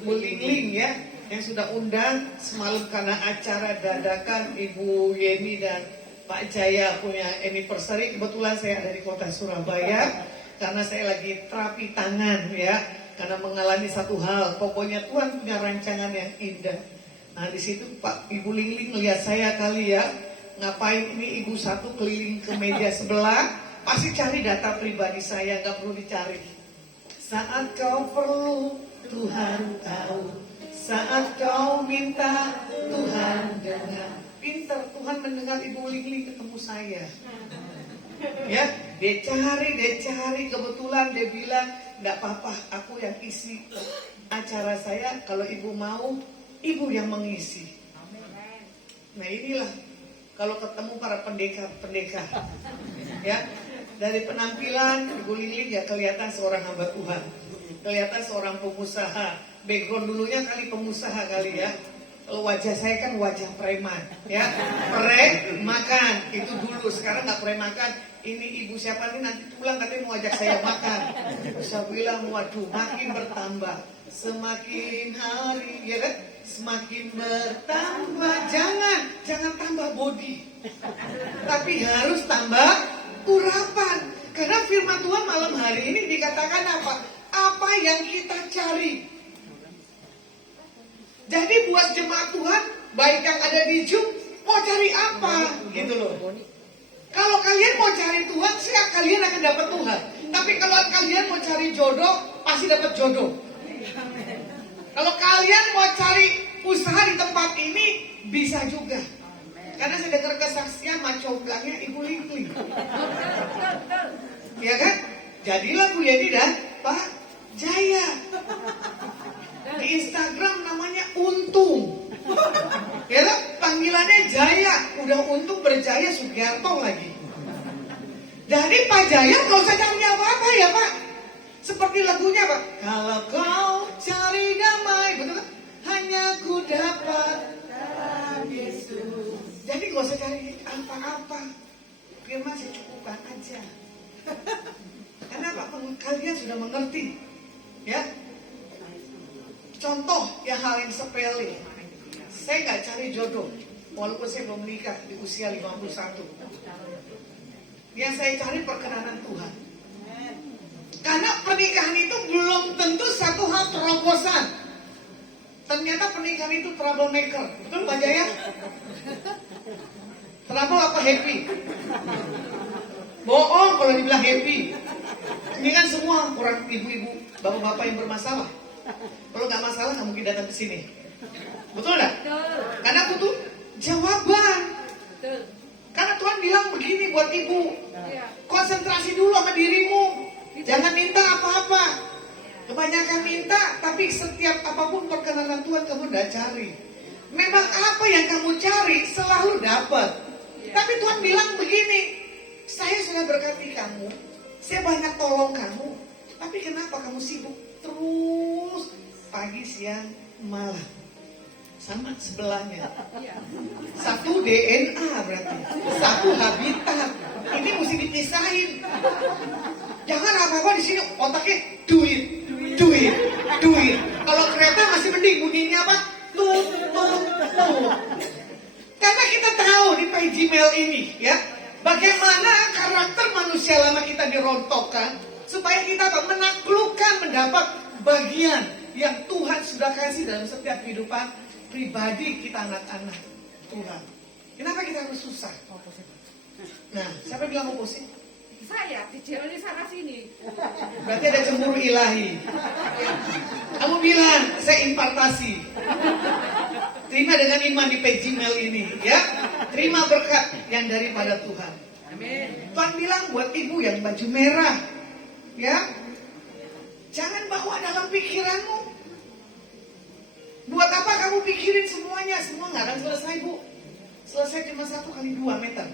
Bu Lingling ya, yang sudah undang semalam karena acara dadakan Ibu Yeni dan Pak Jaya punya anniversary. Kebetulan saya ada di kota Surabaya karena saya lagi terapi tangan ya, karena mengalami satu hal. Pokoknya Tuhan punya rancangan yang indah. Nah di situ Pak Ibu Lingling lihat saya kali ya, ngapain ini ibu satu keliling ke meja sebelah, pasti cari data pribadi saya, nggak perlu dicari. Saat kau perlu Tuhan tahu, saat kau minta Tuhan dengar. Pinter, Tuhan mendengar Ibu Lingling ketemu saya. Ya, dia cari, kebetulan dia bilang, enggak apa-apa, aku yang isi acara saya, kalau ibu mau, ibu yang mengisi. Nah inilah, kalau ketemu para pendekar, ya, dari penampilan Ibu Lingling ya kelihatan seorang hamba Tuhan, kelihatan seorang pengusaha, background dulunya kali pengusaha kali ya. Kalau wajah saya kan wajah preman, ya, makan itu dulu. Sekarang nggak makan. Ini ibu siapa nih nanti pulang katanya mau ajak saya makan. Saya bilang waduh makin bertambah, semakin hari ya kan, semakin bertambah. Jangan tambah body, tapi harus tambah urapan. Karena firman Tuhan malam hari ini dikatakan apa? Apa yang kita cari. Jadi buat jemaat Tuhan, baik yang ada di Zoom, mau cari apa? Gitu loh. Kalau kalian mau cari Tuhan, kalian akan dapat Tuhan. Tapi kalau kalian mau cari jodoh, pasti dapat jodoh. Kalau kalian mau cari usaha di tempat ini, bisa juga. Karena saya dengar kesaksian macogangnya Ibu Lingling. Ya kan? Jadilah Bu Yeni dan Pak Jaya. Di Instagram namanya Untung. Ya kan? Panggilannya Jaya. Udah Untung berjaya Sugiarto lagi. Jadi Pak Jaya gak usah cari apa-apa ya Pak. Seperti lagunya Pak. Kalau kau cari damai, betul kan? Hanya ku dapat dalam Yesus. Jadi gak usah cari apa-apa. Firman secukupkan aja. Karena Pak, kalian sudah mengerti. Ya. Contoh yang hal yang sepele. Saya gak cari jodoh. Walaupun saya belum menikah di usia 51. Yang saya cari perkenanan Tuhan. Karena pernikahan itu belum tentu satu hal terobosan. Ternyata pernikahan itu troublemaker. Betul Pak Jaya? Trouble apa happy? Bohong kalau dibilang happy. Ini kan semua orang ibu-ibu, bapak-bapak yang bermasalah. Kalau nggak masalah nggak mungkin datang ke sini. Betul nggak? Karena butuh jawaban. Karena Tuhan bilang begini buat ibu. Konsentrasi dulu sama dirimu. Jangan minta apa-apa. Kebanyakan minta, tapi setiap apapun perkenanan Tuhan kamu udah cari. Memang apa yang kamu cari selalu dapat. Tapi Tuhan bilang begini, saya sudah berkati kamu, saya banyak tolong kamu, tapi kenapa kamu sibuk terus pagi, siang, malam? Sama sebelahnya. Satu DNA berarti, satu habitat. Ini mesti dipisahin. Jangan apa-apa di sini otaknya duit. Kalau kereta masih mending bunyinya apa? Tut. Karena kita tahu di page Gmail ini ya, bagaimana karakter manusia lama kita dirontokkan supaya kita menaklukkan mendapat bagian yang Tuhan sudah kasih dalam setiap kehidupan pribadi kita anak-anak Tuhan. Kenapa kita harus susah? Nah, siapa bilang opposite? Saya dijeloli sana sini. Berarti ada cemburu ilahi. Kamu bilang saya impartasi. Terima dengan iman di page Gmail ini ya. Terima berkat yang daripada Tuhan. Amin. Tuhan bilang buat ibu yang baju merah ya, jangan bawa dalam pikiranmu. Buat apa kamu pikirin semuanya? Semua nggak akan selesai Bu. Selesai cuma 1x2 meter.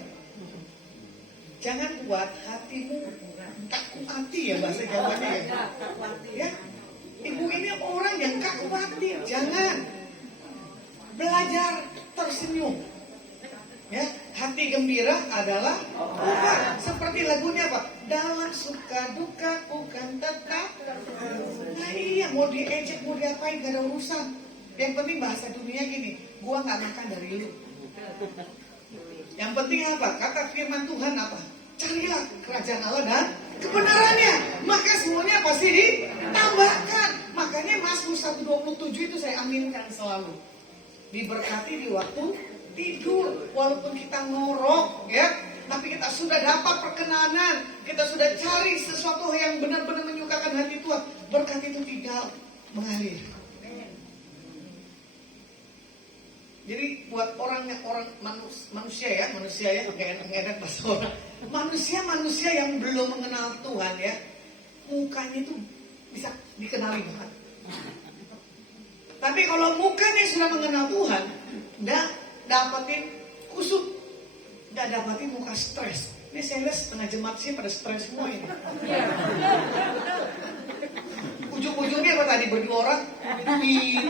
Jangan buat hatimu kaku hati ya bahasa Jawanya ya. Ya, ibu ini orang yang kaku hati. Jangan. Belajar tersenyum. Ya, hati gembira adalah Tuhan. Seperti lagunya Pak. Dalam suka duka bukan tetap. Nah iya, mau diejek mau diapain gak ada urusan. Yang penting bahasa dunia gini, gua nggak makan dari lu. Yang penting apa? Kata firman Tuhan apa? Carilah kerajaan Allah dan kebenarannya, maka semuanya pasti ditambahkan. Makanya Mazmur 127 itu saya aminkan selalu. Diberkati di waktu tidur, walaupun kita ngorok ya, tapi kita sudah dapat perkenanan, kita sudah cari sesuatu yang benar-benar menyukakan hati Tuhan. Berkat itu tinggal mengalir. Jadi buat orang manusia ya, nggak enak bahasa orang. Manusia yang belum mengenal Tuhan ya, mukanya itu bisa dikenali banget. Tapi kalau mukanya sudah mengenal Tuhan, nggak dapetin kusut, nggak dapetin muka stres. Ini saya lihat setengah jemaat sih pada stres semua ini. Ujung-ujungnya apa tadi berdua orang? Duit.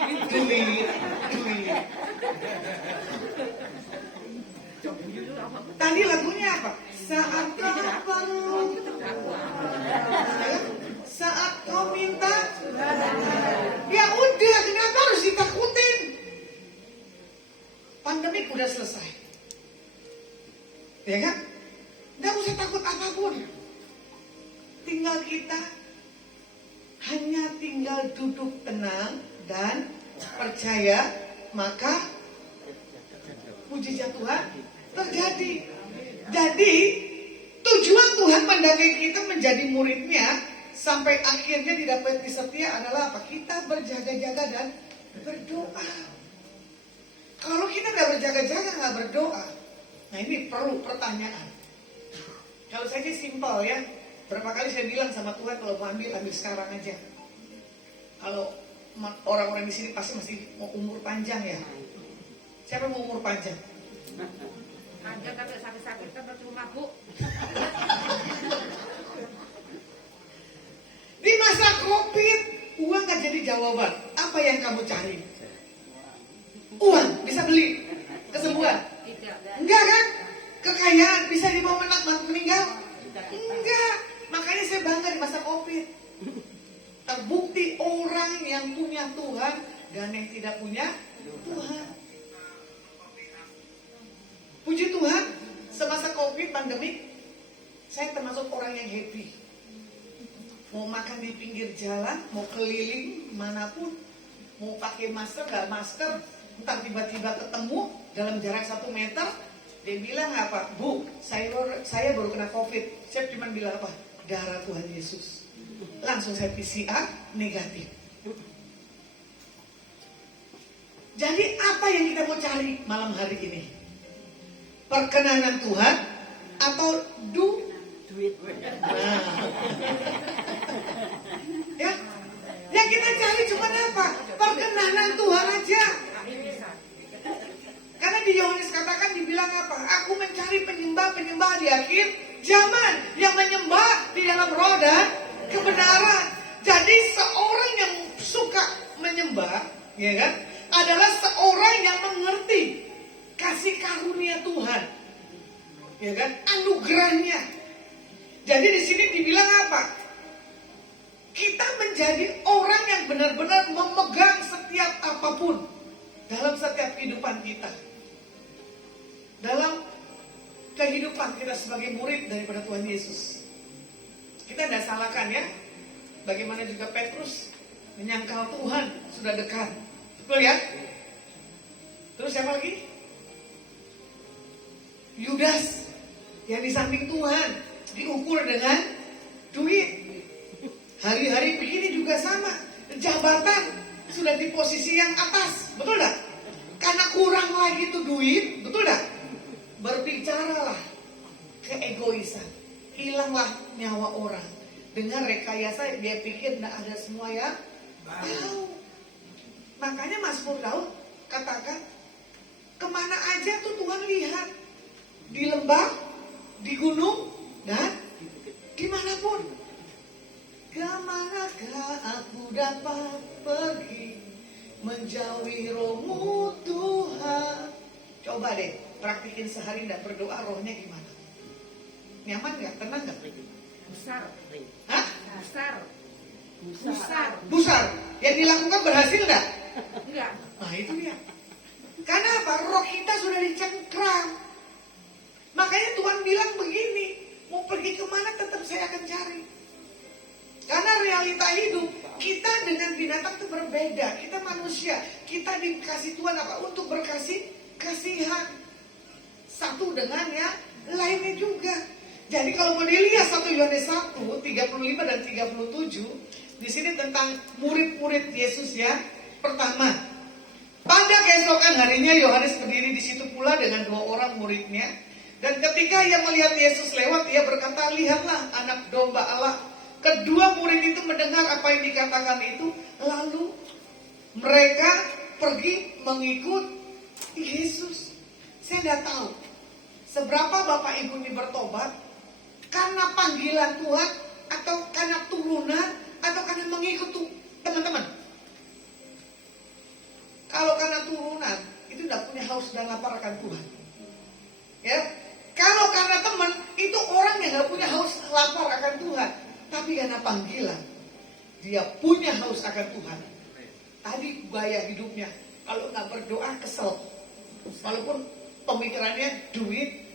Tadi lagunya apa? Saat kau minta, ya udah, kenapa harus ditakutin? Pandemik udah selesai, ya kan? Nggak usah takut apapun. Tinggal kita hanya tinggal duduk tenang dan percaya, maka mujizat Tuhan terjadi. Jadi tujuan Tuhan mendatangi kita menjadi muridnya sampai akhirnya didapati setia adalah apa? Kita berjaga-jaga dan berdoa. Kalau kita nggak berjaga-jaga, nggak berdoa, nah ini perlu pertanyaan. Kalau saya sih simpel ya, berapa kali saya bilang sama Tuhan, kalau mau ambil sekarang aja. Kalau orang-orang di sini pasti masih mau umur panjang ya. Siapa mau umur panjang? Ada tapi sakit-sakit kan percuma Bu. Di masa COVID, uang gak jadi jawaban. Apa yang kamu cari? Uang bisa beli kesembuhan? Tidak. Enggak kan? Kekayaan bisa dibawa meninggal? Enggak. Makanya saya bangga di masa COVID. Terbukti orang yang punya Tuhan dan yang tidak punya Tuhan. Puji Tuhan, semasa COVID pandemi, saya termasuk orang yang happy. Mau makan di pinggir jalan, mau keliling manapun, mau pakai masker, nggak masker, entar tiba-tiba ketemu dalam jarak 1 meter, dia bilang apa? Bu, saya baru kena COVID. Saya cuma bilang apa? Darah Tuhan Yesus. Langsung saya PCR negatif. Jadi apa yang kita mau cari malam hari ini? Perkenanan Tuhan atau duit? Nah. Ya, yang kita cari cuma apa? Perkenanan Tuhan aja. Karena di Yohanes katakan dibilang apa? Aku mencari penyembah-penyembah di akhir zaman yang menyembah di dalam roh dan kebenaran. Jadi seorang yang suka menyembah, ya kan, adalah seorang yang mengerti kasih karunia Tuhan, ya kan, anugerahnya. Jadi di sini dibilang apa? Kita menjadi orang yang benar-benar memegang setiap apapun dalam setiap kehidupan kita. Dalam kehidupan kita sebagai murid daripada Tuhan Yesus. Kita tidak salahkan ya. Bagaimana juga Petrus menyangkal Tuhan sudah dekat. Betul ya? Terus siapa lagi? Yudas yang di samping Tuhan diukur dengan duit. Hari-hari begini juga sama. Jabatan sudah di posisi yang atas. Betul tak? Karena kurang lagi tuh duit. Betul tak? Berbicaralah keegoisan. Hilanglah nyawa orang. Dengan rekayasa dia pikir tidak ada semua ya. Tahu. Makanya Mazmur Daud katakan, kemana aja tuh Tuhan lihat. Di lembah, di gunung, dan dimanapun. Kemanakah aku dapat pergi menjauhi rohmu Tuhan? Coba deh praktikin sehari tidak berdoa, rohnya gimana? Nyaman gak? Tenang gak? Besar. Hah? Besar. Busar. Yang dilakukan berhasil gak? Enggak. Nah itu dia. Karena apa? Roh kita sudah dicengkram. Makanya Tuhan bilang begini, mau pergi kemana tetap saya akan cari. Karena realita hidup kita dengan binatang itu berbeda. Kita manusia, kita dikasih Tuhan apa? Untuk kasihan satu dengan yang lainnya juga. Jadi kalau mau dilihat 1 Yohanes 1, 35 dan 37, di sini tentang murid-murid Yesus ya. Pertama, pada keesokan harinya Yohanes berdiri di situ pula dengan 2 orang muridnya. Dan ketika ia melihat Yesus lewat, ia berkata, lihatlah anak domba Allah. Kedua murid itu mendengar apa yang dikatakan itu, lalu mereka pergi mengikut Yesus. Saya tidak tahu seberapa bapak ibu ini bertobat karena panggilan Tuhan, atau karena turunan, atau karena mengikut teman-teman. Kalau karena turunan, itu tidak punya haus dan lapar akan Tuhan. Ya, kalau karena teman, itu orang yang tidak punya haus lapar akan Tuhan. Tapi karena panggilan, dia punya haus akan Tuhan. Tadi gaya hidupnya, kalau nggak berdoa kesel. Walaupun pemikirannya duit.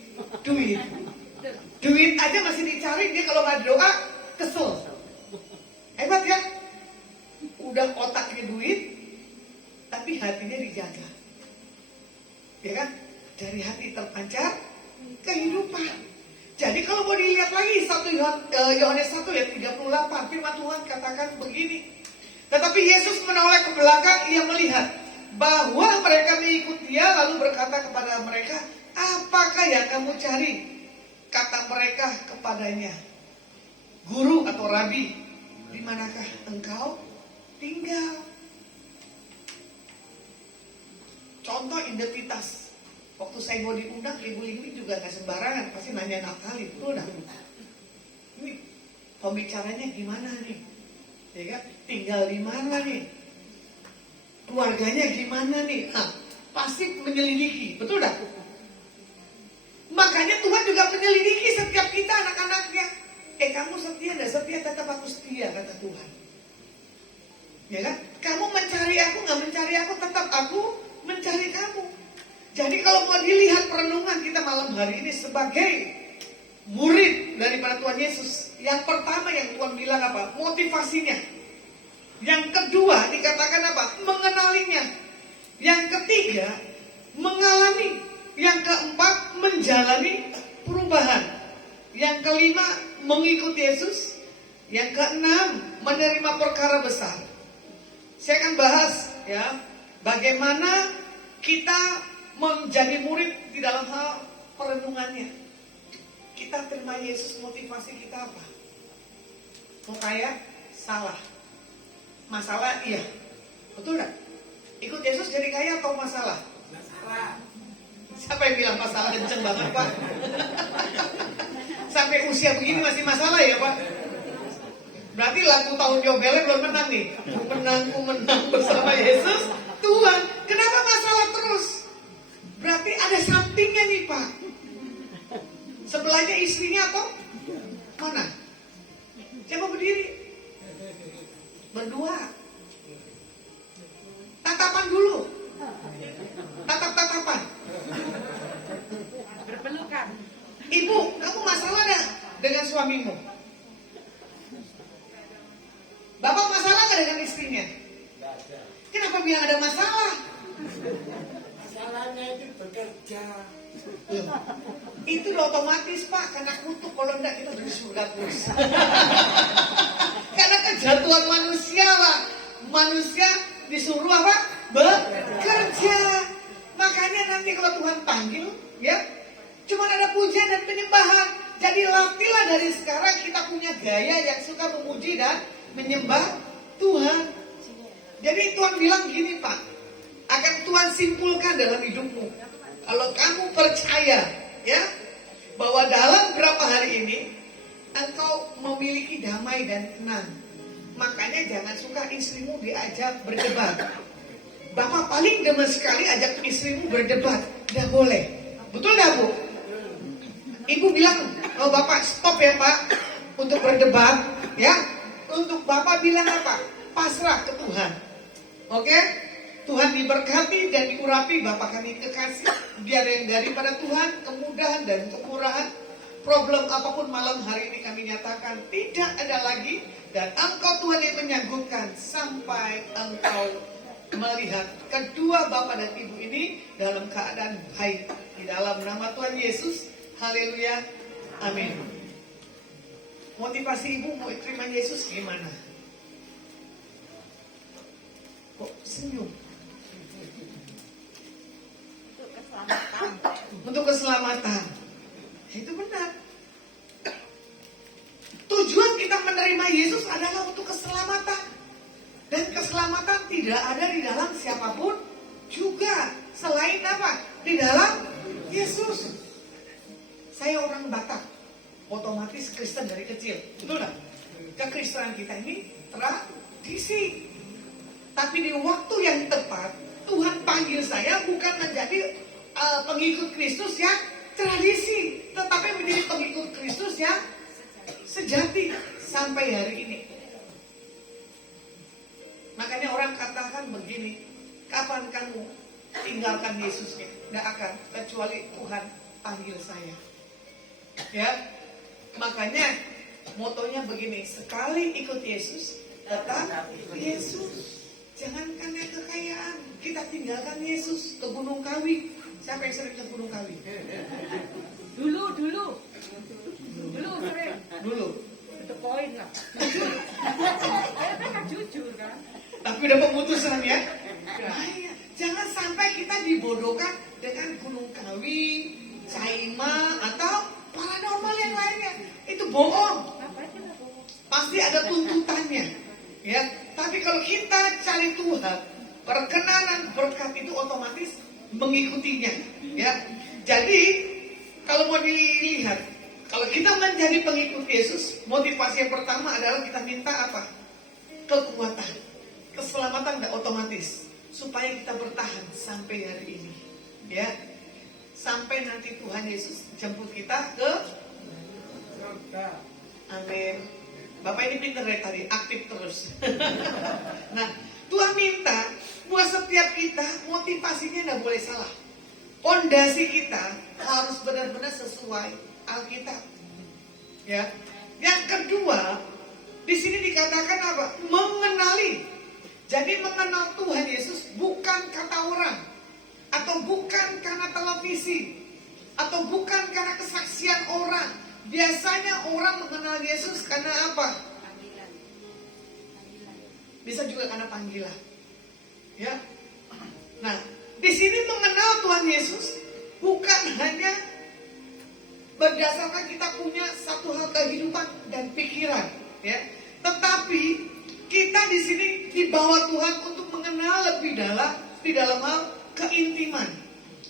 Duit aja masih dicari, dia kalau nggak doa kesel. Hebat ya? Udah otaknya duit, tapi hatinya dijaga. Ya kan? Dari hati terpancar kehidupan. Jadi kalau mau dilihat lagi 1 Yohanes 1 ayat 38, firman Tuhan katakan begini. Tetapi Yesus menoleh ke belakang, ia melihat bahwa mereka mengikut dia, lalu berkata kepada mereka, apakah yang kamu cari? Kata mereka kepadanya, Guru atau Rabi, di manakah engkau tinggal? Contoh identitas. Waktu saya mau diundang, Ibu Lingli juga gak sembarangan, pasti nanya Natali, betul dah. Ini pembicaranya gimana nih? Ya kan? Tinggal di mana nih? Keluarganya gimana nih? Pasti menyelidiki, betul dah? Makanya Tuhan juga menyelidiki setiap kita anak-anaknya. Kamu setia dan setia, tetap aku setia, kata Tuhan. Ya kan? Kamu mencari aku, gak mencari aku, tetap aku mencari kamu. Jadi kalau mau dilihat perenungan kita malam hari ini sebagai murid daripada Tuhan Yesus, yang pertama yang Tuhan bilang apa? Motivasinya. Yang kedua dikatakan apa? Mengenalinya. Yang ketiga, mengalami. Yang keempat, menjalani perubahan. Yang kelima, mengikuti Yesus. Yang keenam, menerima perkara besar. Saya akan bahas ya, bagaimana kita menjadi murid di dalam hal perenungannya. Kita terima Yesus, motivasi kita apa? Mau kaya? Salah. Masalah? Iya. Betul gak? Ikut Yesus jadi kaya atau masalah? Masalah. Siapa yang bilang masalah kenceng banget, Pak? Sampai usia begini masih masalah ya, Pak? Berarti lagu tahun Yobelnya belum menang nih. Ku menang bersama Yesus Tuhan. Kenapa masalah terus? Berarti ada somethingnya nih, Pak. Sebelahnya istrinya atau mana? Coba berdiri. Berdua. Tatapan dulu. Tatap-tatapan. Berpelukan. Ibu, kamu masalah gak dengan suamimu? Bapak masalah gak dengan istrinya? Kenapa bilang ada masalah? Masalahnya itu bekerja. Itu udah otomatis, Pak, karena kutuk. Kalau enggak kita dari surga terus. Karena kejatuhan manusia lah. Manusia disuruh apa? Bekerja. Makanya nanti kalau Tuhan panggil, ya, cuma ada pujian dan penyembahan. Jadi latihlah dari sekarang kita punya gaya yang suka memuji dan menyembah Tuhan. Jadi Tuhan bilang gini, Pak, akan Tuhan simpulkan dalam hidupmu. Kalau kamu percaya, ya, bahwa dalam berapa hari ini engkau memiliki damai dan tenang, makanya jangan suka istrimu diajak berdebat. Bapak paling demen sekali ajak istrimu berdebat. Tidak boleh. Betul gak, Bu? Ibu bilang, oh Bapak stop ya, Pak, untuk berdebat, ya. Untuk Bapak bilang apa? Pasrah ke Tuhan. Oke? Tuhan diberkati dan diurapi. Bapak kami kekasih. Biar yang daripada Tuhan, kemudahan dan kemurahan, problem apapun malam hari ini kami nyatakan tidak ada lagi. Dan engkau Tuhan yang menyanggupkan sampai engkau melihat kedua bapak dan ibu ini dalam keadaan baik. Di dalam nama Tuhan Yesus. Haleluya. Amin. Motivasi ibu mau terima Yesus gimana? Kok senyum? Untuk keselamatan. Itu benar. Tujuan kita menerima Yesus adalah untuk keselamatan. Dan keselamatan tidak ada di dalam siapapun juga. Selain apa? Di dalam Yesus. Saya orang Batak, otomatis Kristen dari kecil. Betul tak? Kekristenan kita ini tradisi. Tapi di waktu yang tepat, Tuhan panggil saya bukan menjadi pengikut Kristus yang tradisi, tetapi menjadi pengikut Kristus yang sejati sampai hari ini. Makanya orang katakan begini, kapan kamu tinggalkan Yesusnya? Tidak akan, kecuali Tuhan panggil saya. Ya, makanya motonya begini, sekali ikut Yesus, tetap Yesus. Jangan karena kekayaan kita tinggalkan Yesus ke Gunung Kawi. Siapa yang sering ke Gunung Kawi? Dulu. Dulu sering. Dulu. Itu poin lah. Jujur. Saya kan jujur kan. Tapi udah pemutusan ya. Bahaya. Jangan sampai kita dibodohkan dengan Gunung Kawi, Caima, atau paranormal yang lainnya. Itu bohong. Ngapain kita bohong? Pasti ada tuntutannya. Ya. Tapi kalau kita cari Tuhan, perkenanan berkat itu otomatis mengikutinya. Ya. Jadi kalau mau dilihat, kalau kita menjadi pengikut Yesus, motivasi yang pertama adalah kita minta apa? Kekuatan, keselamatan dan otomatis supaya kita bertahan sampai hari ini. Ya. Sampai nanti Tuhan Yesus jemput kita ke surga. Amin. Bapak ini pinter ya tadi, aktif terus. Nah, Tuhan minta buat setiap kita motivasinya tidak boleh salah. Pondasi kita harus benar-benar sesuai Alkitab. Ya. Yang kedua, di sini dikatakan apa? Mengenali. Jadi mengenal Tuhan Yesus bukan kata orang, atau bukan karena televisi, atau bukan karena kesaksian orang. Biasanya orang mengenal Yesus karena apa? Bisa juga karena panggilan. Ya. Nah, di sini mengenal Tuhan Yesus bukan hanya berdasarkan kita punya satu hal kehidupan dan pikiran, ya. Tetapi kita di sini dibawa Tuhan untuk mengenal lebih dalam di dalam hal keintiman.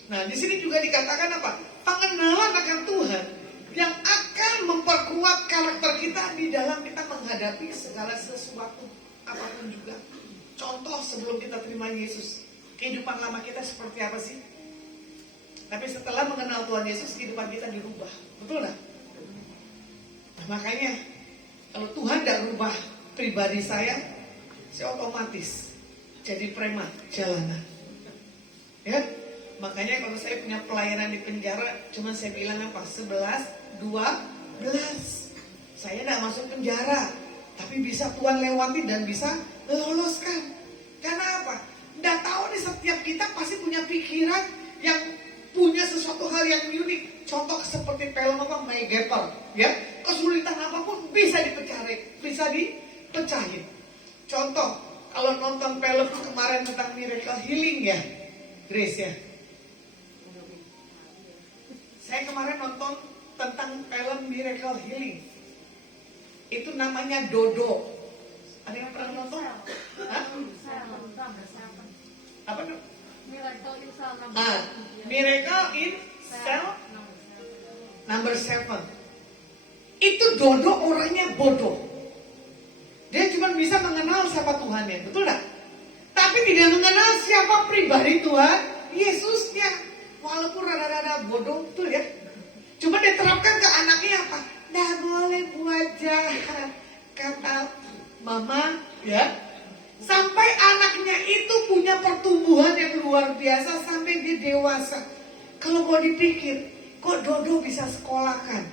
Nah, di sini juga dikatakan apa? Pengenalan akan Tuhan yang akan memperkuat karakter kita di dalam kita menghadapi segala sesuatu apapun juga. Contoh sebelum kita terima Yesus, kehidupan lama kita seperti apa sih? Tapi setelah mengenal Tuhan Yesus, kehidupan kita dirubah. Betul nggak? Nah, makanya kalau Tuhan tidak rubah pribadi saya otomatis jadi preman jalanan. Ya, makanya kalau saya punya pelayanan di penjara, cuma saya bilang apa? 11, 12. Saya tidak masuk penjara, tapi bisa Tuhan lewati dan bisa loloskan. Karena apa? Tidak tahu nih, setiap kita pasti punya pikiran yang punya sesuatu hal yang unik. Contoh seperti film apa? My Gapper, ya. Kesulitan apapun bisa dipecahin. Contoh, kalau nonton film kemarin tentang miracle healing ya, Grace ya. Saya kemarin nonton tentang film miracle healing. Itu namanya Dodo. Ada yang pernah nonton? Hah? Apa tuh? Miracle in Cell Miracle in Cell Number 7. Itu Dodo orangnya bodoh. Dia cuma bisa mengenal siapa Tuhannya, betul tak? Tapi tidak mengenal siapa pribadi Tuhan Yesusnya. Walaupun rada-rada bodoh, betul ya? Cuma diterapkan ke anaknya apa? Nggak boleh buat jahat, kata mama, ya. Sampai anaknya itu punya pertumbuhan yang luar biasa sampai dia dewasa. Kalau mau dipikir, kok Dodo bisa sekolahkan,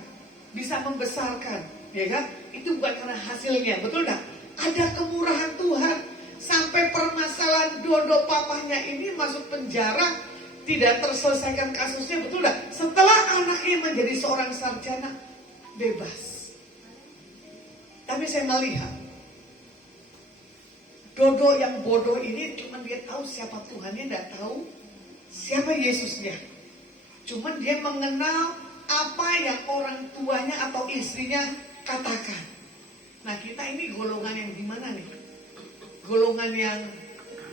bisa membesarkan, ya kan? Itu bukan karena hasilnya, betul tak? Ada kemurahan Tuhan. Sampai permasalahan Dodo papahnya ini masuk penjara, tidak terselesaikan kasusnya, betul tak? Setelah anaknya menjadi seorang sarjana, bebas. Tapi saya melihat Dodo yang bodoh ini cuma dia tahu siapa Tuhannya, tidak tahu siapa Yesusnya. Cuma dia mengenal apa yang orang tuanya atau istrinya katakan. Nah, kita ini golongan yang gimana nih? Golongan yang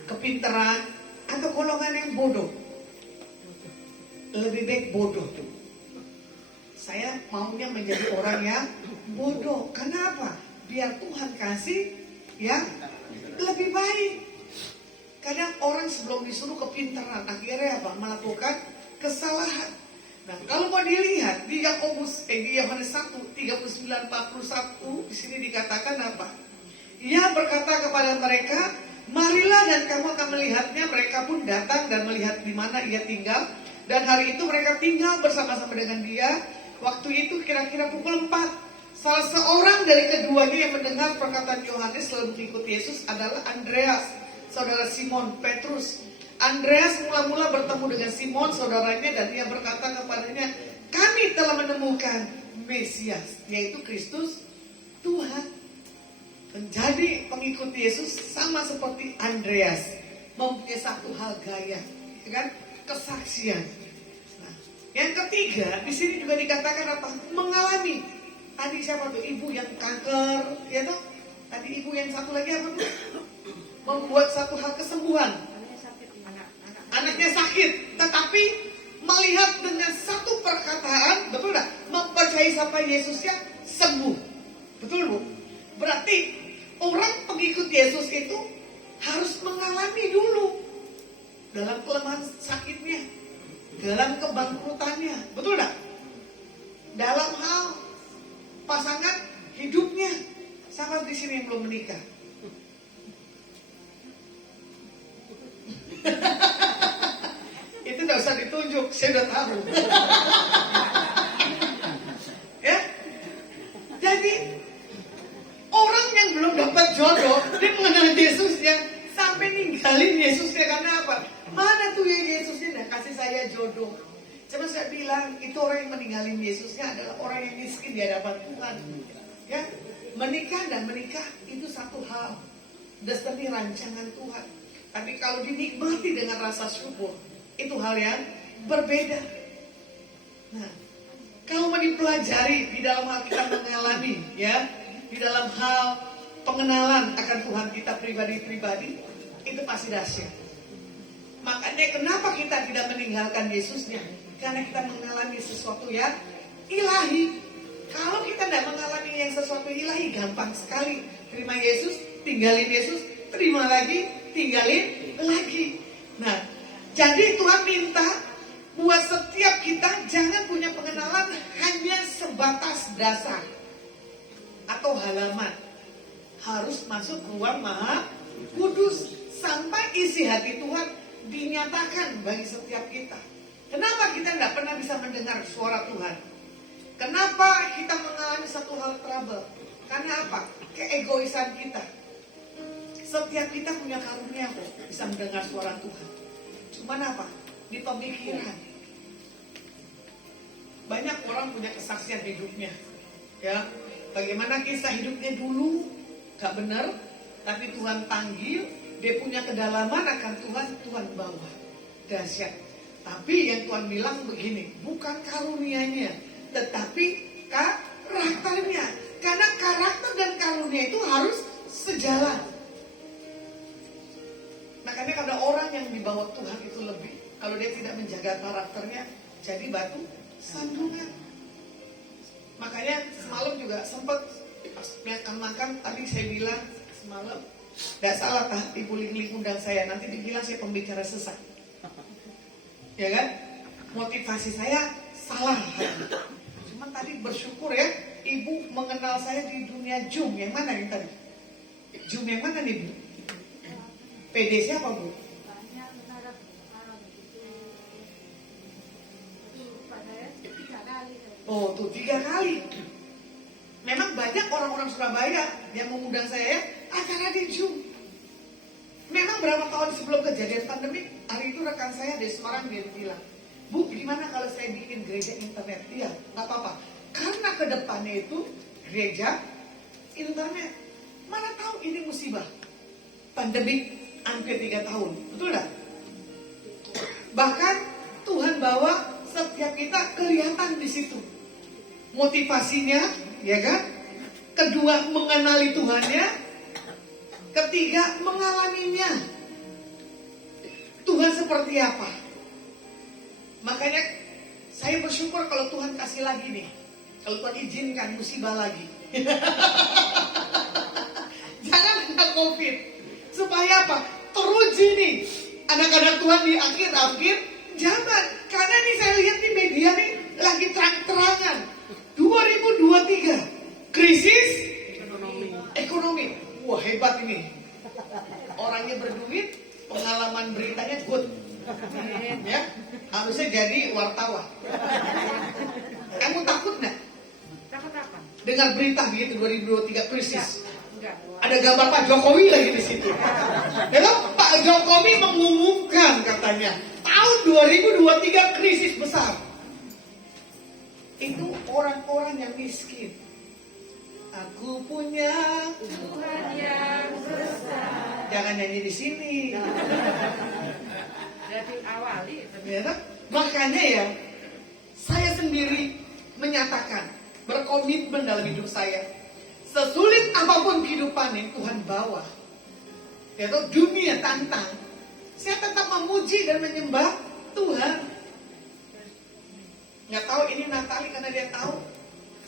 kepintaran atau golongan yang bodoh? Lebih baik bodoh. Saya maunya menjadi orang yang bodoh. Kenapa? Biar Tuhan kasih yang lebih baik. Kadang orang sebelum disuruh kepintaran, akhirnya apa? Melakukan kesalahan. Nah, kalau mau dilihat di Yohanes 1, 39-41, di sini dikatakan apa? Ia berkata kepada mereka, marilah dan kamu akan melihatnya. Mereka pun datang dan melihat di mana ia tinggal. Dan hari itu mereka tinggal bersama-sama dengan dia. Waktu itu kira-kira pukul 4. Salah seorang dari keduanya yang mendengar perkataan Yohanes lalu mengikuti Yesus adalah Andreas, saudara Simon Petrus. Andreas mula-mula bertemu dengan Simon saudaranya dan ia berkata kepadanya, kami telah menemukan Mesias, yaitu Kristus Tuhan. Menjadi pengikut Yesus sama seperti Andreas, mempunyai satu hal gaya, ya kan? Kesaksian. Nah, yang ketiga di sini juga dikatakan apa? Mengalami. Tadi siapa tuh? Ibu yang kanker, ya toh? Tadi ibu yang satu lagi apa tuh? Membuat satu hal kesembuhan. Anaknya sakit, tetapi melihat dengan satu perkataan, betul tak? Mempercayai siapa Yesusnya sembuh. Betul bu? Berarti orang pengikut Yesus itu harus mengalami dulu dalam kelemahan sakitnya, dalam kebangkrutannya, betul tak? Dalam hal pasangan hidupnya. Siapa di sini yang belum menikah? Itu tidak usah ditunjuk, saya udah tahu. Ya, jadi orang yang belum dapat jodoh, dia mengenal Yesusnya sampai ninggalin Yesusnya karena apa? Mana tuh ya Yesusnya dah kasih saya jodoh? Cuma saya bilang itu orang yang meninggalin Yesusnya adalah orang yang miskin di hadapan Tuhan. Ya, menikah dan menikah itu satu hal, destiny rancangan Tuhan. Tapi kalau dinikmati dengan rasa syukur, itu hal yang berbeda. Nah, kalau mau dipelajari di dalam hal kita mengalami, ya, di dalam hal pengenalan akan Tuhan kita pribadi-pribadi, itu pasti dahsyat. Makanya kenapa kita tidak meninggalkan Yesusnya? Karena kita mengalami sesuatu yang ilahi. Kalau kita tidak mengalami yang sesuatu ilahi, gampang sekali. Terima Yesus, tinggalin Yesus, terima lagi, tinggalin lagi. Nah, jadi Tuhan minta buat setiap kita jangan punya pengenalan hanya sebatas dasar atau halaman. Harus masuk ruang Maha Kudus sampai isi hati Tuhan dinyatakan bagi setiap kita. Kenapa kita tidak pernah bisa mendengar suara Tuhan? Kenapa kita mengalami satu hal trouble? Karena apa? Keegoisan kita. Setiap kita punya karunia kok bisa mendengar suara Tuhan. Cuman apa? Di pemikiran. Banyak orang punya kesaksian hidupnya. Ya, bagaimana kisah hidupnya dulu gak benar, tapi Tuhan panggil, dia punya kedalaman akan Tuhan, Tuhan bawa. Dahsyat. Tapi yang Tuhan bilang begini, bukan karunianya, tetapi karakternya. Karena karakter dan karunia itu harus sejalan. Makanya kalau orang yang dibawa Tuhan itu lebih, kalau dia tidak menjaga karakternya, jadi batu sandungan. Makanya semalam juga sempat pas makan, tadi saya bilang semalam, tidak salah tah Ibu Ling undang saya, nanti dibilang saya pembicara sesat. Ya kan? Motivasi saya salah. Cuman tadi bersyukur ya, Ibu mengenal saya di dunia Zoom. Yang mana yang tadi? Zoom yang mana nih Bu? PD siapa Bu? Oh tuh 3 kali. Memang banyak orang-orang Surabaya yang mengundang saya ya, acara di Zoom. Memang berapa tahun sebelum kejadian pandemi, hari itu rekan saya dari Semarang dia bilang, Bu, gimana kalau saya bikin gereja internet? Iya, gak apa-apa. Karena ke depannya itu gereja internet. Mana tahu ini musibah. Pandemi hampir 3 tahun, betul gak? Bahkan Tuhan bawa setiap kita kelihatan di situ. Motivasinya, ya kan? Kedua, mengenali Tuhannya. Ketiga, mengalaminya. Tuhan seperti apa? Makanya saya bersyukur kalau Tuhan kasih lagi nih. Kalau Tuhan izinkan musibah lagi. Jangan kena COVID. Supaya apa? Teruji nih anak-anak Tuhan di akhir-akhir zaman. Karena nih saya lihat di media nih lagi terang-terangan. 2023 krisis ekonomi. Wah hebat ini. Orangnya berduit, pengalaman beritanya good. Ya, harusnya jadi wartawan. Kamu takut nggak? Takut apa? Dengar berita begitu 2023 krisis. Enggak. Ada gambar Pak Jokowi lagi di situ. Lalu Pak Jokowi mengumumkan katanya tahun 2023 krisis besar. itu orang-orang yang miskin. Aku punya Tuhan yang besar. jangan nyanyi di sini. Jadi awali. Ya, kan? Makanya ya, saya sendiri menyatakan, berkomitmen dalam hidup saya, sesulit apapun kehidupan yang Tuhan bawa, ya toh, dunia tantang, saya tetap memuji dan menyembah Tuhan. Nggak tahu ini Natali karena dia tahu,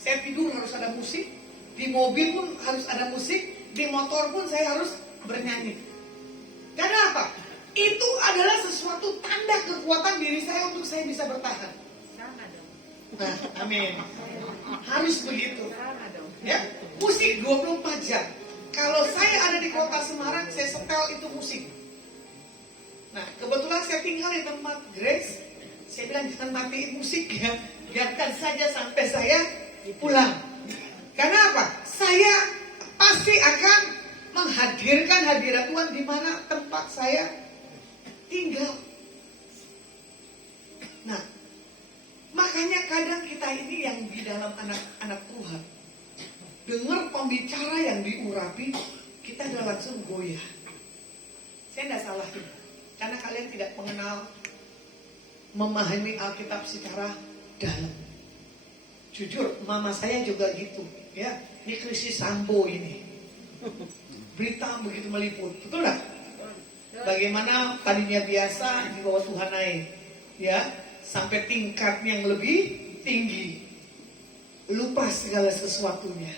saya tidur harus ada musik, di mobil pun harus ada musik, di motor pun saya harus bernyanyi. Karena apa? Itu adalah sesuatu tanda kekuatan diri saya untuk saya bisa bertahan. Sama dong. Nah, amin. Harus begitu. Sama dong. Ya, musik 24 jam. Kalau saya ada di kota Semarang, saya setel itu musik. Nah, kebetulan saya tinggal di tempat Grace. Saya bilang jangan matiin musik ya, biarkan saja sampai saya pulang. Karena apa? Saya pasti akan menghadirkan hadirat Tuhan di mana tempat saya tinggal. Nah, makanya kadang kita ini yang di dalam anak-anak Tuhan, dengar pembicara yang diurapi, kita udah langsung goyah. Saya tidak salahin, karena kalian tidak mengenal, memahami Alkitab secara dalam. Jujur, mama saya juga gitu, ya. Ini krisis Sambo ini, berita begitu meliput, betul nggak? Bagaimana tadinya biasa di bawah Tuhan naik, ya, sampai tingkat yang lebih tinggi, lupa segala sesuatunya.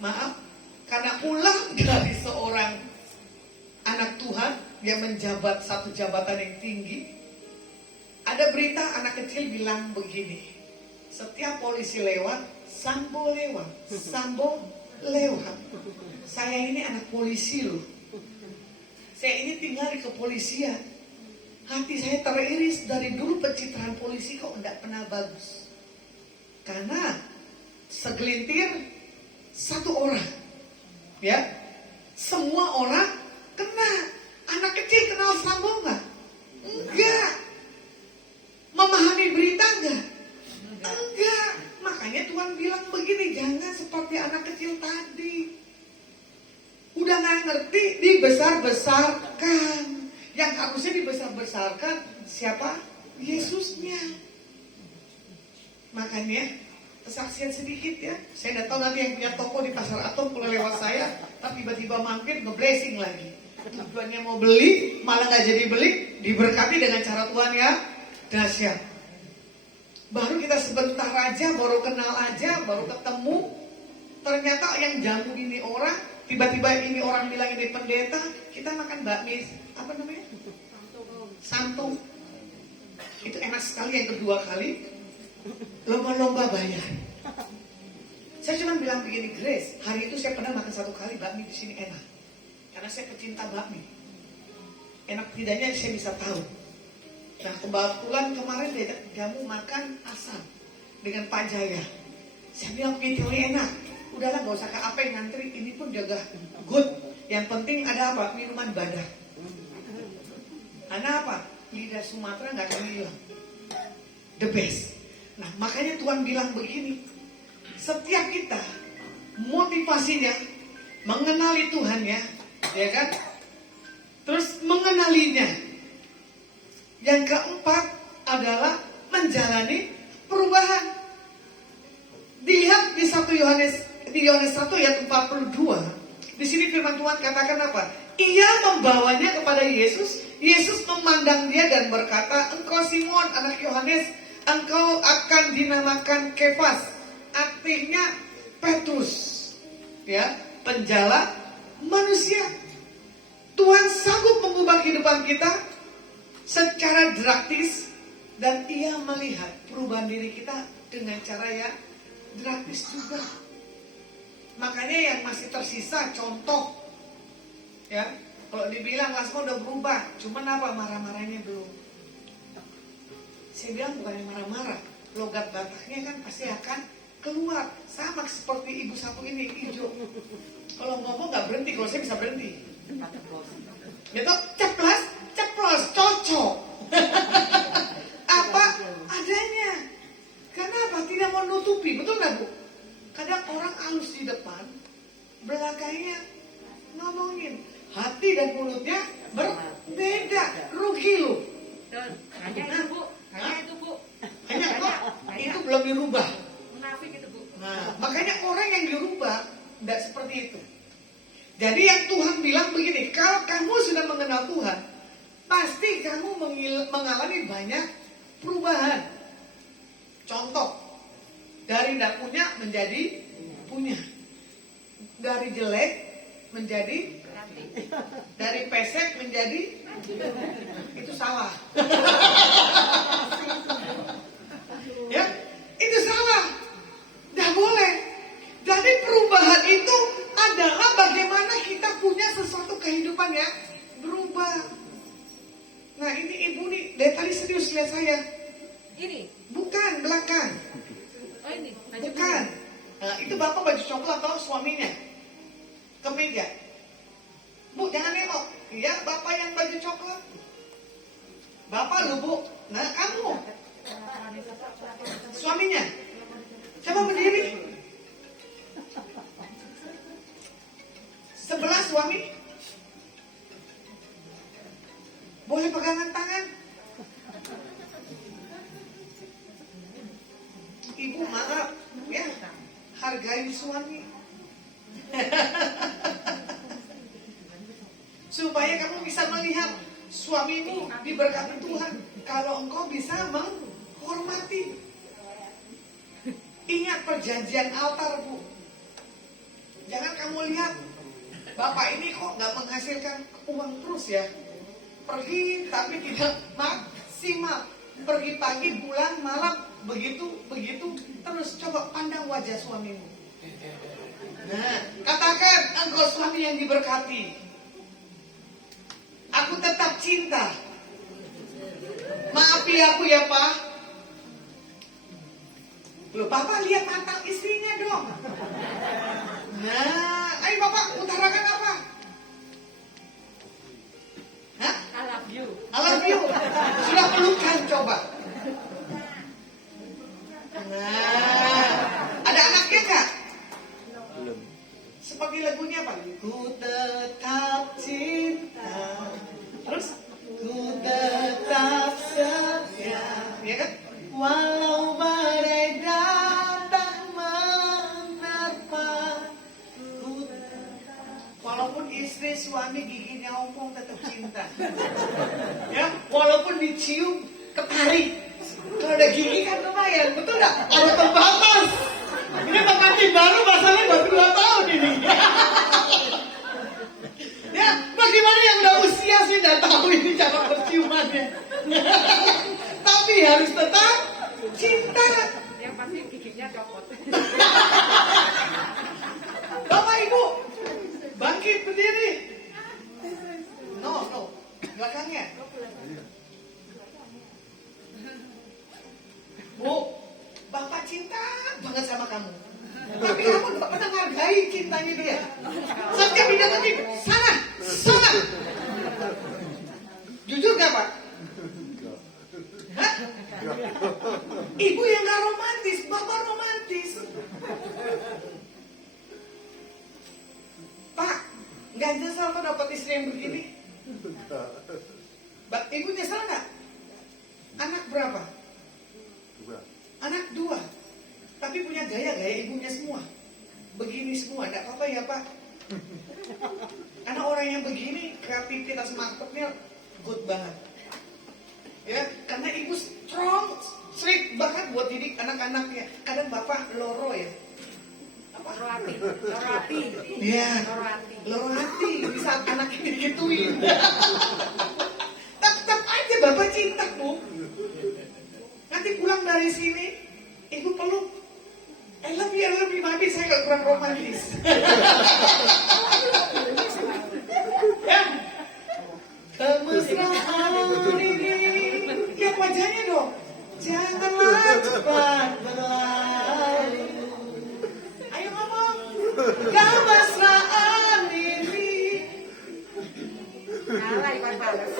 Maaf, karena ulah dari seorang anak Tuhan yang menjabat satu jabatan yang tinggi. Ada berita anak kecil bilang begini, setiap polisi lewat, Sambo lewat, Sambo lewat. Saya ini anak polisi loh. Saya ini tinggal di kepolisian. Hati saya teriris, dari dulu pencitraan polisi kok enggak pernah bagus. Karena segelintir satu orang, ya, semua orang kena. Anak kecil kenal Sambo enggak? Enggak. Memahami berita enggak? Enggak. Makanya Tuhan bilang begini, jangan seperti anak kecil tadi. Udah gak ngerti, dibesar-besarkan. Yang harusnya dibesar-besarkan siapa? Yesusnya. Makanya kesaksian sedikit ya. Saya tidak tahu nanti yang punya toko di Pasar Atom kalau lewat saya, tapi tiba-tiba mampir nge-blessing lagi. Tujuannya mau beli, malah gak jadi beli, diberkati dengan cara Tuhan ya dahsyat. Baru kita sebentar aja, baru kenal aja, baru ketemu, ternyata yang jamu ini orang, tiba-tiba ini orang bilang ini pendeta, kita makan bakmi, apa namanya? Santung. Itu enak sekali. Yang kedua kali, lomba-lomba bayar. Saya cuma bilang begini, Grace, hari itu saya pernah makan satu kali bakmi di sini enak, karena saya pecinta bakmi. Enak tidaknya saya bisa tahu. Nah, kebetulan kemarin dia jamu makan asam dengan Pak Jaya. Saya bilang itu enak. Udahlah, gak usah ke apa yang ngantri, ini pun jaga good. Yang penting ada apa? Minuman badak. Karena apa? Lidah Sumatera gak akan hilang. The best. Nah, makanya Tuhan bilang begini, setiap kita motivasinya mengenali Tuhan ya kan? Terus mengenalinya. Yang keempat adalah menjalani perubahan. Dilihat di 1 Yohanes 1 ayat 42. Di sini firman Tuhan katakan apa? Ia membawanya kepada Yesus. Yesus memandang dia dan berkata, engkau Simon anak Yohanes, engkau akan dinamakan Kefas. Artinya Petrus. Ya, penjala manusia. Tuhan sanggup mengubah kehidupan kita secara drastis, dan ia melihat perubahan diri kita dengan cara yang drastis juga. Makanya yang masih tersisa contoh, ya, kalau dibilang Lasmo udah berubah, cuman apa, marah-marahnya belum. Saya bilang bukan yang marah-marah, logat Bataknya kan pasti akan keluar, sama seperti ibu satu ini, hijau. Kalau ngomong nggak berhenti, kalau saya bisa berhenti. Gitu, ceplos, cocok. Apa adanya. Karena apa? mulutnya ngomongin. Hati dan mulutnya berbeda. Rugi lu. Betul. Hanya itu Bu. Hanya itu Bu. Hanya kok itu belum dirubah. Munafik itu Bu. Nah, makanya orang yang dirubah tidak seperti itu. Jadi yang Tuhan bilang begini, kalau kamu sudah mengenal Tuhan, pasti kamu mengalami banyak perubahan. Contoh, dari tidak punya menjadi punya. Dari jelek menjadi, dari pesek menjadi, itu salah. Ya, itu salah. Tidak boleh. Jadi perubahan itu adalah bagaimana kita punya sesuatu kehidupan yang berubah. Nah ini ibu nih dari tadi serius lihat saya. Ini. Bukan belakang. Oh ini. Bukan. Nah, itu bapak baju coklat atau suaminya. Kemeja. Bu jangan nengok. Iya bapak yang baju coklat. Bapak lu bu. Nah kamu. Suaminya. Coba berdiri. Sebelah suami. Boleh pegangan tangan. Ibu maaf ya, hargai suami. Supaya kamu bisa melihat suamimu diberkati Tuhan. Kalau engkau bisa menghormati. Ingat perjanjian altar bu. Jangan kamu lihat bapak ini kok nggak menghasilkan uang terus ya. Pergi tapi tidak maksimal. Pergi pagi pulang malam begitu terus. Coba pandang wajah suamimu. Nah katakan engkau suami yang diberkati. Aku tetap cinta. Maafi aku ya pak. Loh bapak lihat mantan istrinya dong. Nah ayo bapak utarakan apa? Hah? I love you. I love you. Sudah pelukan coba. Nah, ada anaknya kak? Belum. Seperti lagunya apa? Ku tetap cinta. Terus? Ku tetap setia. Ya kan? Walau badai datang menerpa. Walaupun istri suami giginya ompong tetap cinta. Ya, walaupun dicium ketarik. Kalau ada gigi kan lumayan, betul nggak? Ada terbatas. Ini pengantin baru masalahnya baru 2 tahun ini. Ya, bagaimana yang udah usia sih udah tahu ini cara berciumannya. Tapi harus tetap cinta. Yang pasti giginya copot. Bapak Ibu, bangkit berdiri. No, belakangnya. Bu, Bapak cinta banget sama kamu. Tapi kamu tidak pernah menghargai cintanya dia. Setiap dia tadi, sana. Jujur gak Pak? Hah? Ibu yang gak romantis, Bapak romantis. Pak, gak nyesel kok dapat istri yang begini? Ibu nyesel gak? Anak berapa? Anak 2. Tapi punya gaya ibunya semua. Begini semua, gak apa-apa ya Pak. Karena orang yang begini, kreativitas marketnya good banget. Ya, karena ibu strong, strict banget buat didik anak-anaknya. Kadang bapak loro ya. Loro hati. Iya, loro hati. Di saat anak ini digituin. Tetap aja bapak cinta bu. Nanti pulang dari sini, ibu peluk. Lebih mami saya gak kurang romantis. Ya, kemesraan ini. Lihat wajahnya dong. Janganlah cepat berlalu. Ayo ngomong. Kemesraan ini. Kalah Iwan Fals.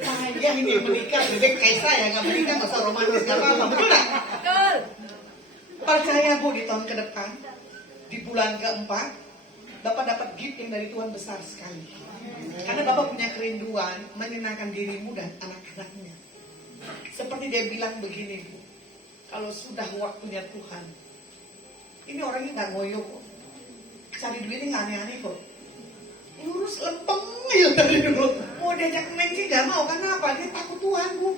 Saya ini menikah, bebek kayak saya gak menikah gak usah romantis gak apa-apa, betul gak? Betul. Percaya bu di tahun ke depan, di bulan keempat, Bapak dapat gift yang dari Tuhan besar sekali. Karena Bapak punya kerinduan menyenangkan dirimu dan anak-anaknya. Seperti dia bilang begini, Bu, kalau sudah waktunya Tuhan, ini orangnya nggak ngoyo kok, cari duitnya nggak aneh-aneh kok, lurus lempeng ya dari dulu. Mau diajak main sih nggak mau, karena apa? Dia takut Tuhan, Bu.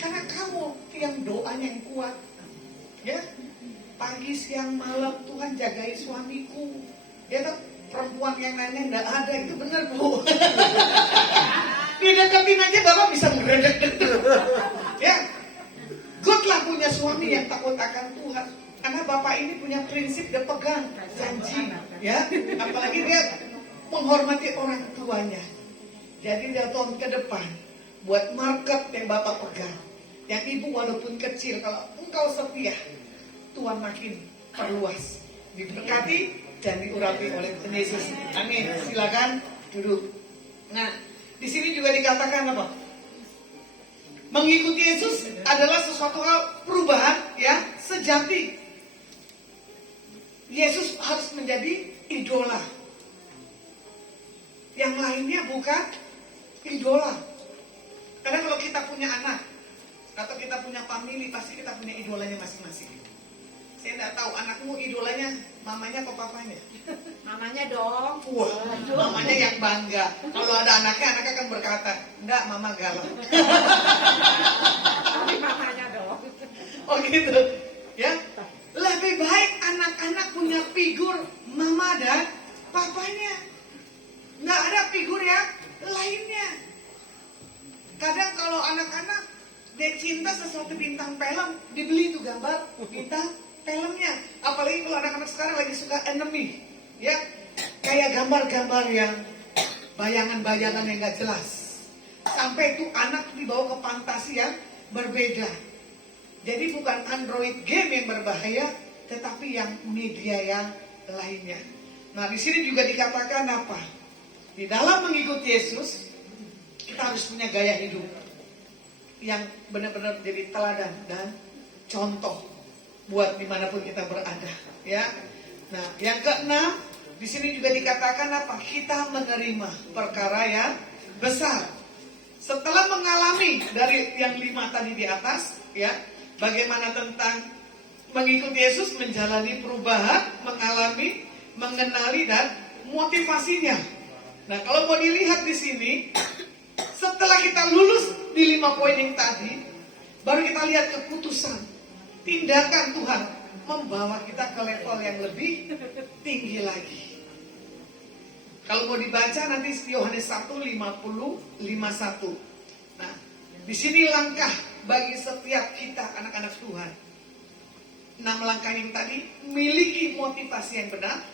Karena kamu yang doanya yang kuat, ya. Pagi siang malam Tuhan jagai suamiku, ya tuh. Perempuan yang nanya nggak ada, itu benar, Bu. Dia deketin aja Bapak bisa meredek-redek. Ya, good lah punya suami yang takut akan Tuhan. Karena Bapak ini punya prinsip dia pegang janji, ya. Apalagi dia menghormati orang tuanya. Jadi dia tahun ke depan buat market yang Bapak pegang. Yang Ibu walaupun kecil, kalau engkau setia, Tuhan makin perluas. Diberkati dan diurapi oleh Tuhan Yesus. Amin. Silakan duduk. Nah, di sini juga dikatakan apa? Mengikuti Yesus adalah sesuatu hal perubahan ya sejati. Yesus harus menjadi idola. Yang lainnya bukan idola. Karena kalau kita punya anak atau kita punya family, pasti kita punya idolanya masing-masing. Saya tidak tahu anakmu idolanya mamanya atau papanya. Mamanya dong. Wah, mamanya yang bangga. Kalau ada anaknya akan berkata, enggak, mama galau. Tapi mamanya dong. Oh gitu, ya. Lebih baik anak-anak punya figur mama dan papanya. Nggak ada figur yang lainnya. Kadang kalau anak-anak dia cinta sesuatu bintang film, dibeli tuh gambar bintang filmnya. Apalagi kalau anak-anak sekarang lagi suka enemy, ya, kayak gambar-gambar yang bayangan-bayangan yang gak jelas. Sampai itu anak dibawa ke fantasi yang berbeda. Jadi bukan Android game yang berbahaya, tetapi yang media yang lainnya. Nah, di sini juga dikatakan apa? Di dalam mengikuti Yesus, kita harus punya gaya hidup yang benar-benar jadi teladan dan contoh buat dimanapun kita berada, ya. Nah, yang keenam, di sini juga dikatakan apa? Kita menerima perkara yang besar. Setelah mengalami dari yang 5 tadi di atas, ya, bagaimana tentang mengikuti Yesus, menjalani perubahan, mengalami, mengenali dan motivasinya. Nah, kalau mau dilihat di sini, setelah kita lulus di 5 poin yang tadi, baru kita lihat keputusan. Tindakan Tuhan membawa kita ke level yang lebih tinggi lagi. Kalau mau dibaca nanti Yohanes 1:50-51. Nah, di sini langkah bagi setiap kita anak-anak Tuhan. 6 langkah yang tadi, miliki motivasi yang benar,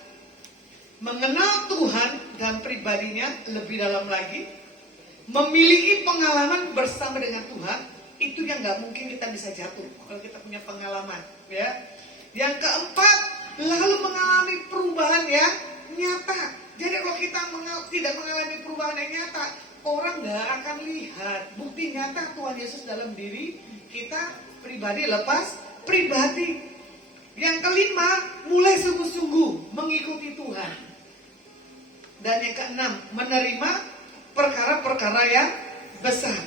mengenal Tuhan dan pribadinya lebih dalam lagi, memiliki pengalaman bersama dengan Tuhan. Itu yang nggak mungkin kita bisa jatuh kalau kita punya pengalaman, ya. Yang keempat, lalu mengalami perubahan yang nyata. Jadi kalau kita tidak mengalami perubahan yang nyata, orang nggak akan lihat bukti nyata Tuhan Yesus dalam diri kita pribadi lepas pribadi. Yang kelima, mulai sungguh-sungguh mengikuti Tuhan. Dan yang keenam, menerima perkara-perkara yang besar.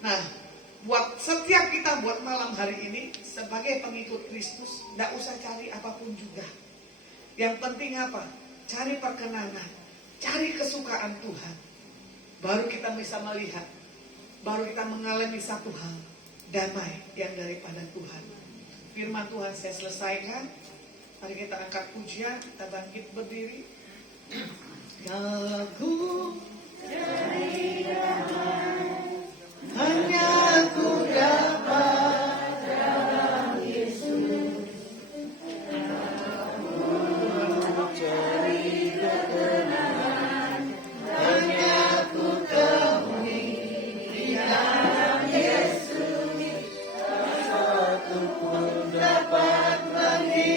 Nah, buat setiap kita buat malam hari ini sebagai pengikut Kristus, tidak usah cari apapun juga. Yang penting apa? Cari perkenanan, cari kesukaan Tuhan. Baru kita bisa melihat, baru kita mengalami satu hal, damai yang daripada Tuhan. Firman Tuhan saya selesaikan. Mari kita angkat pujian, kita bangkit berdiri. Aku dari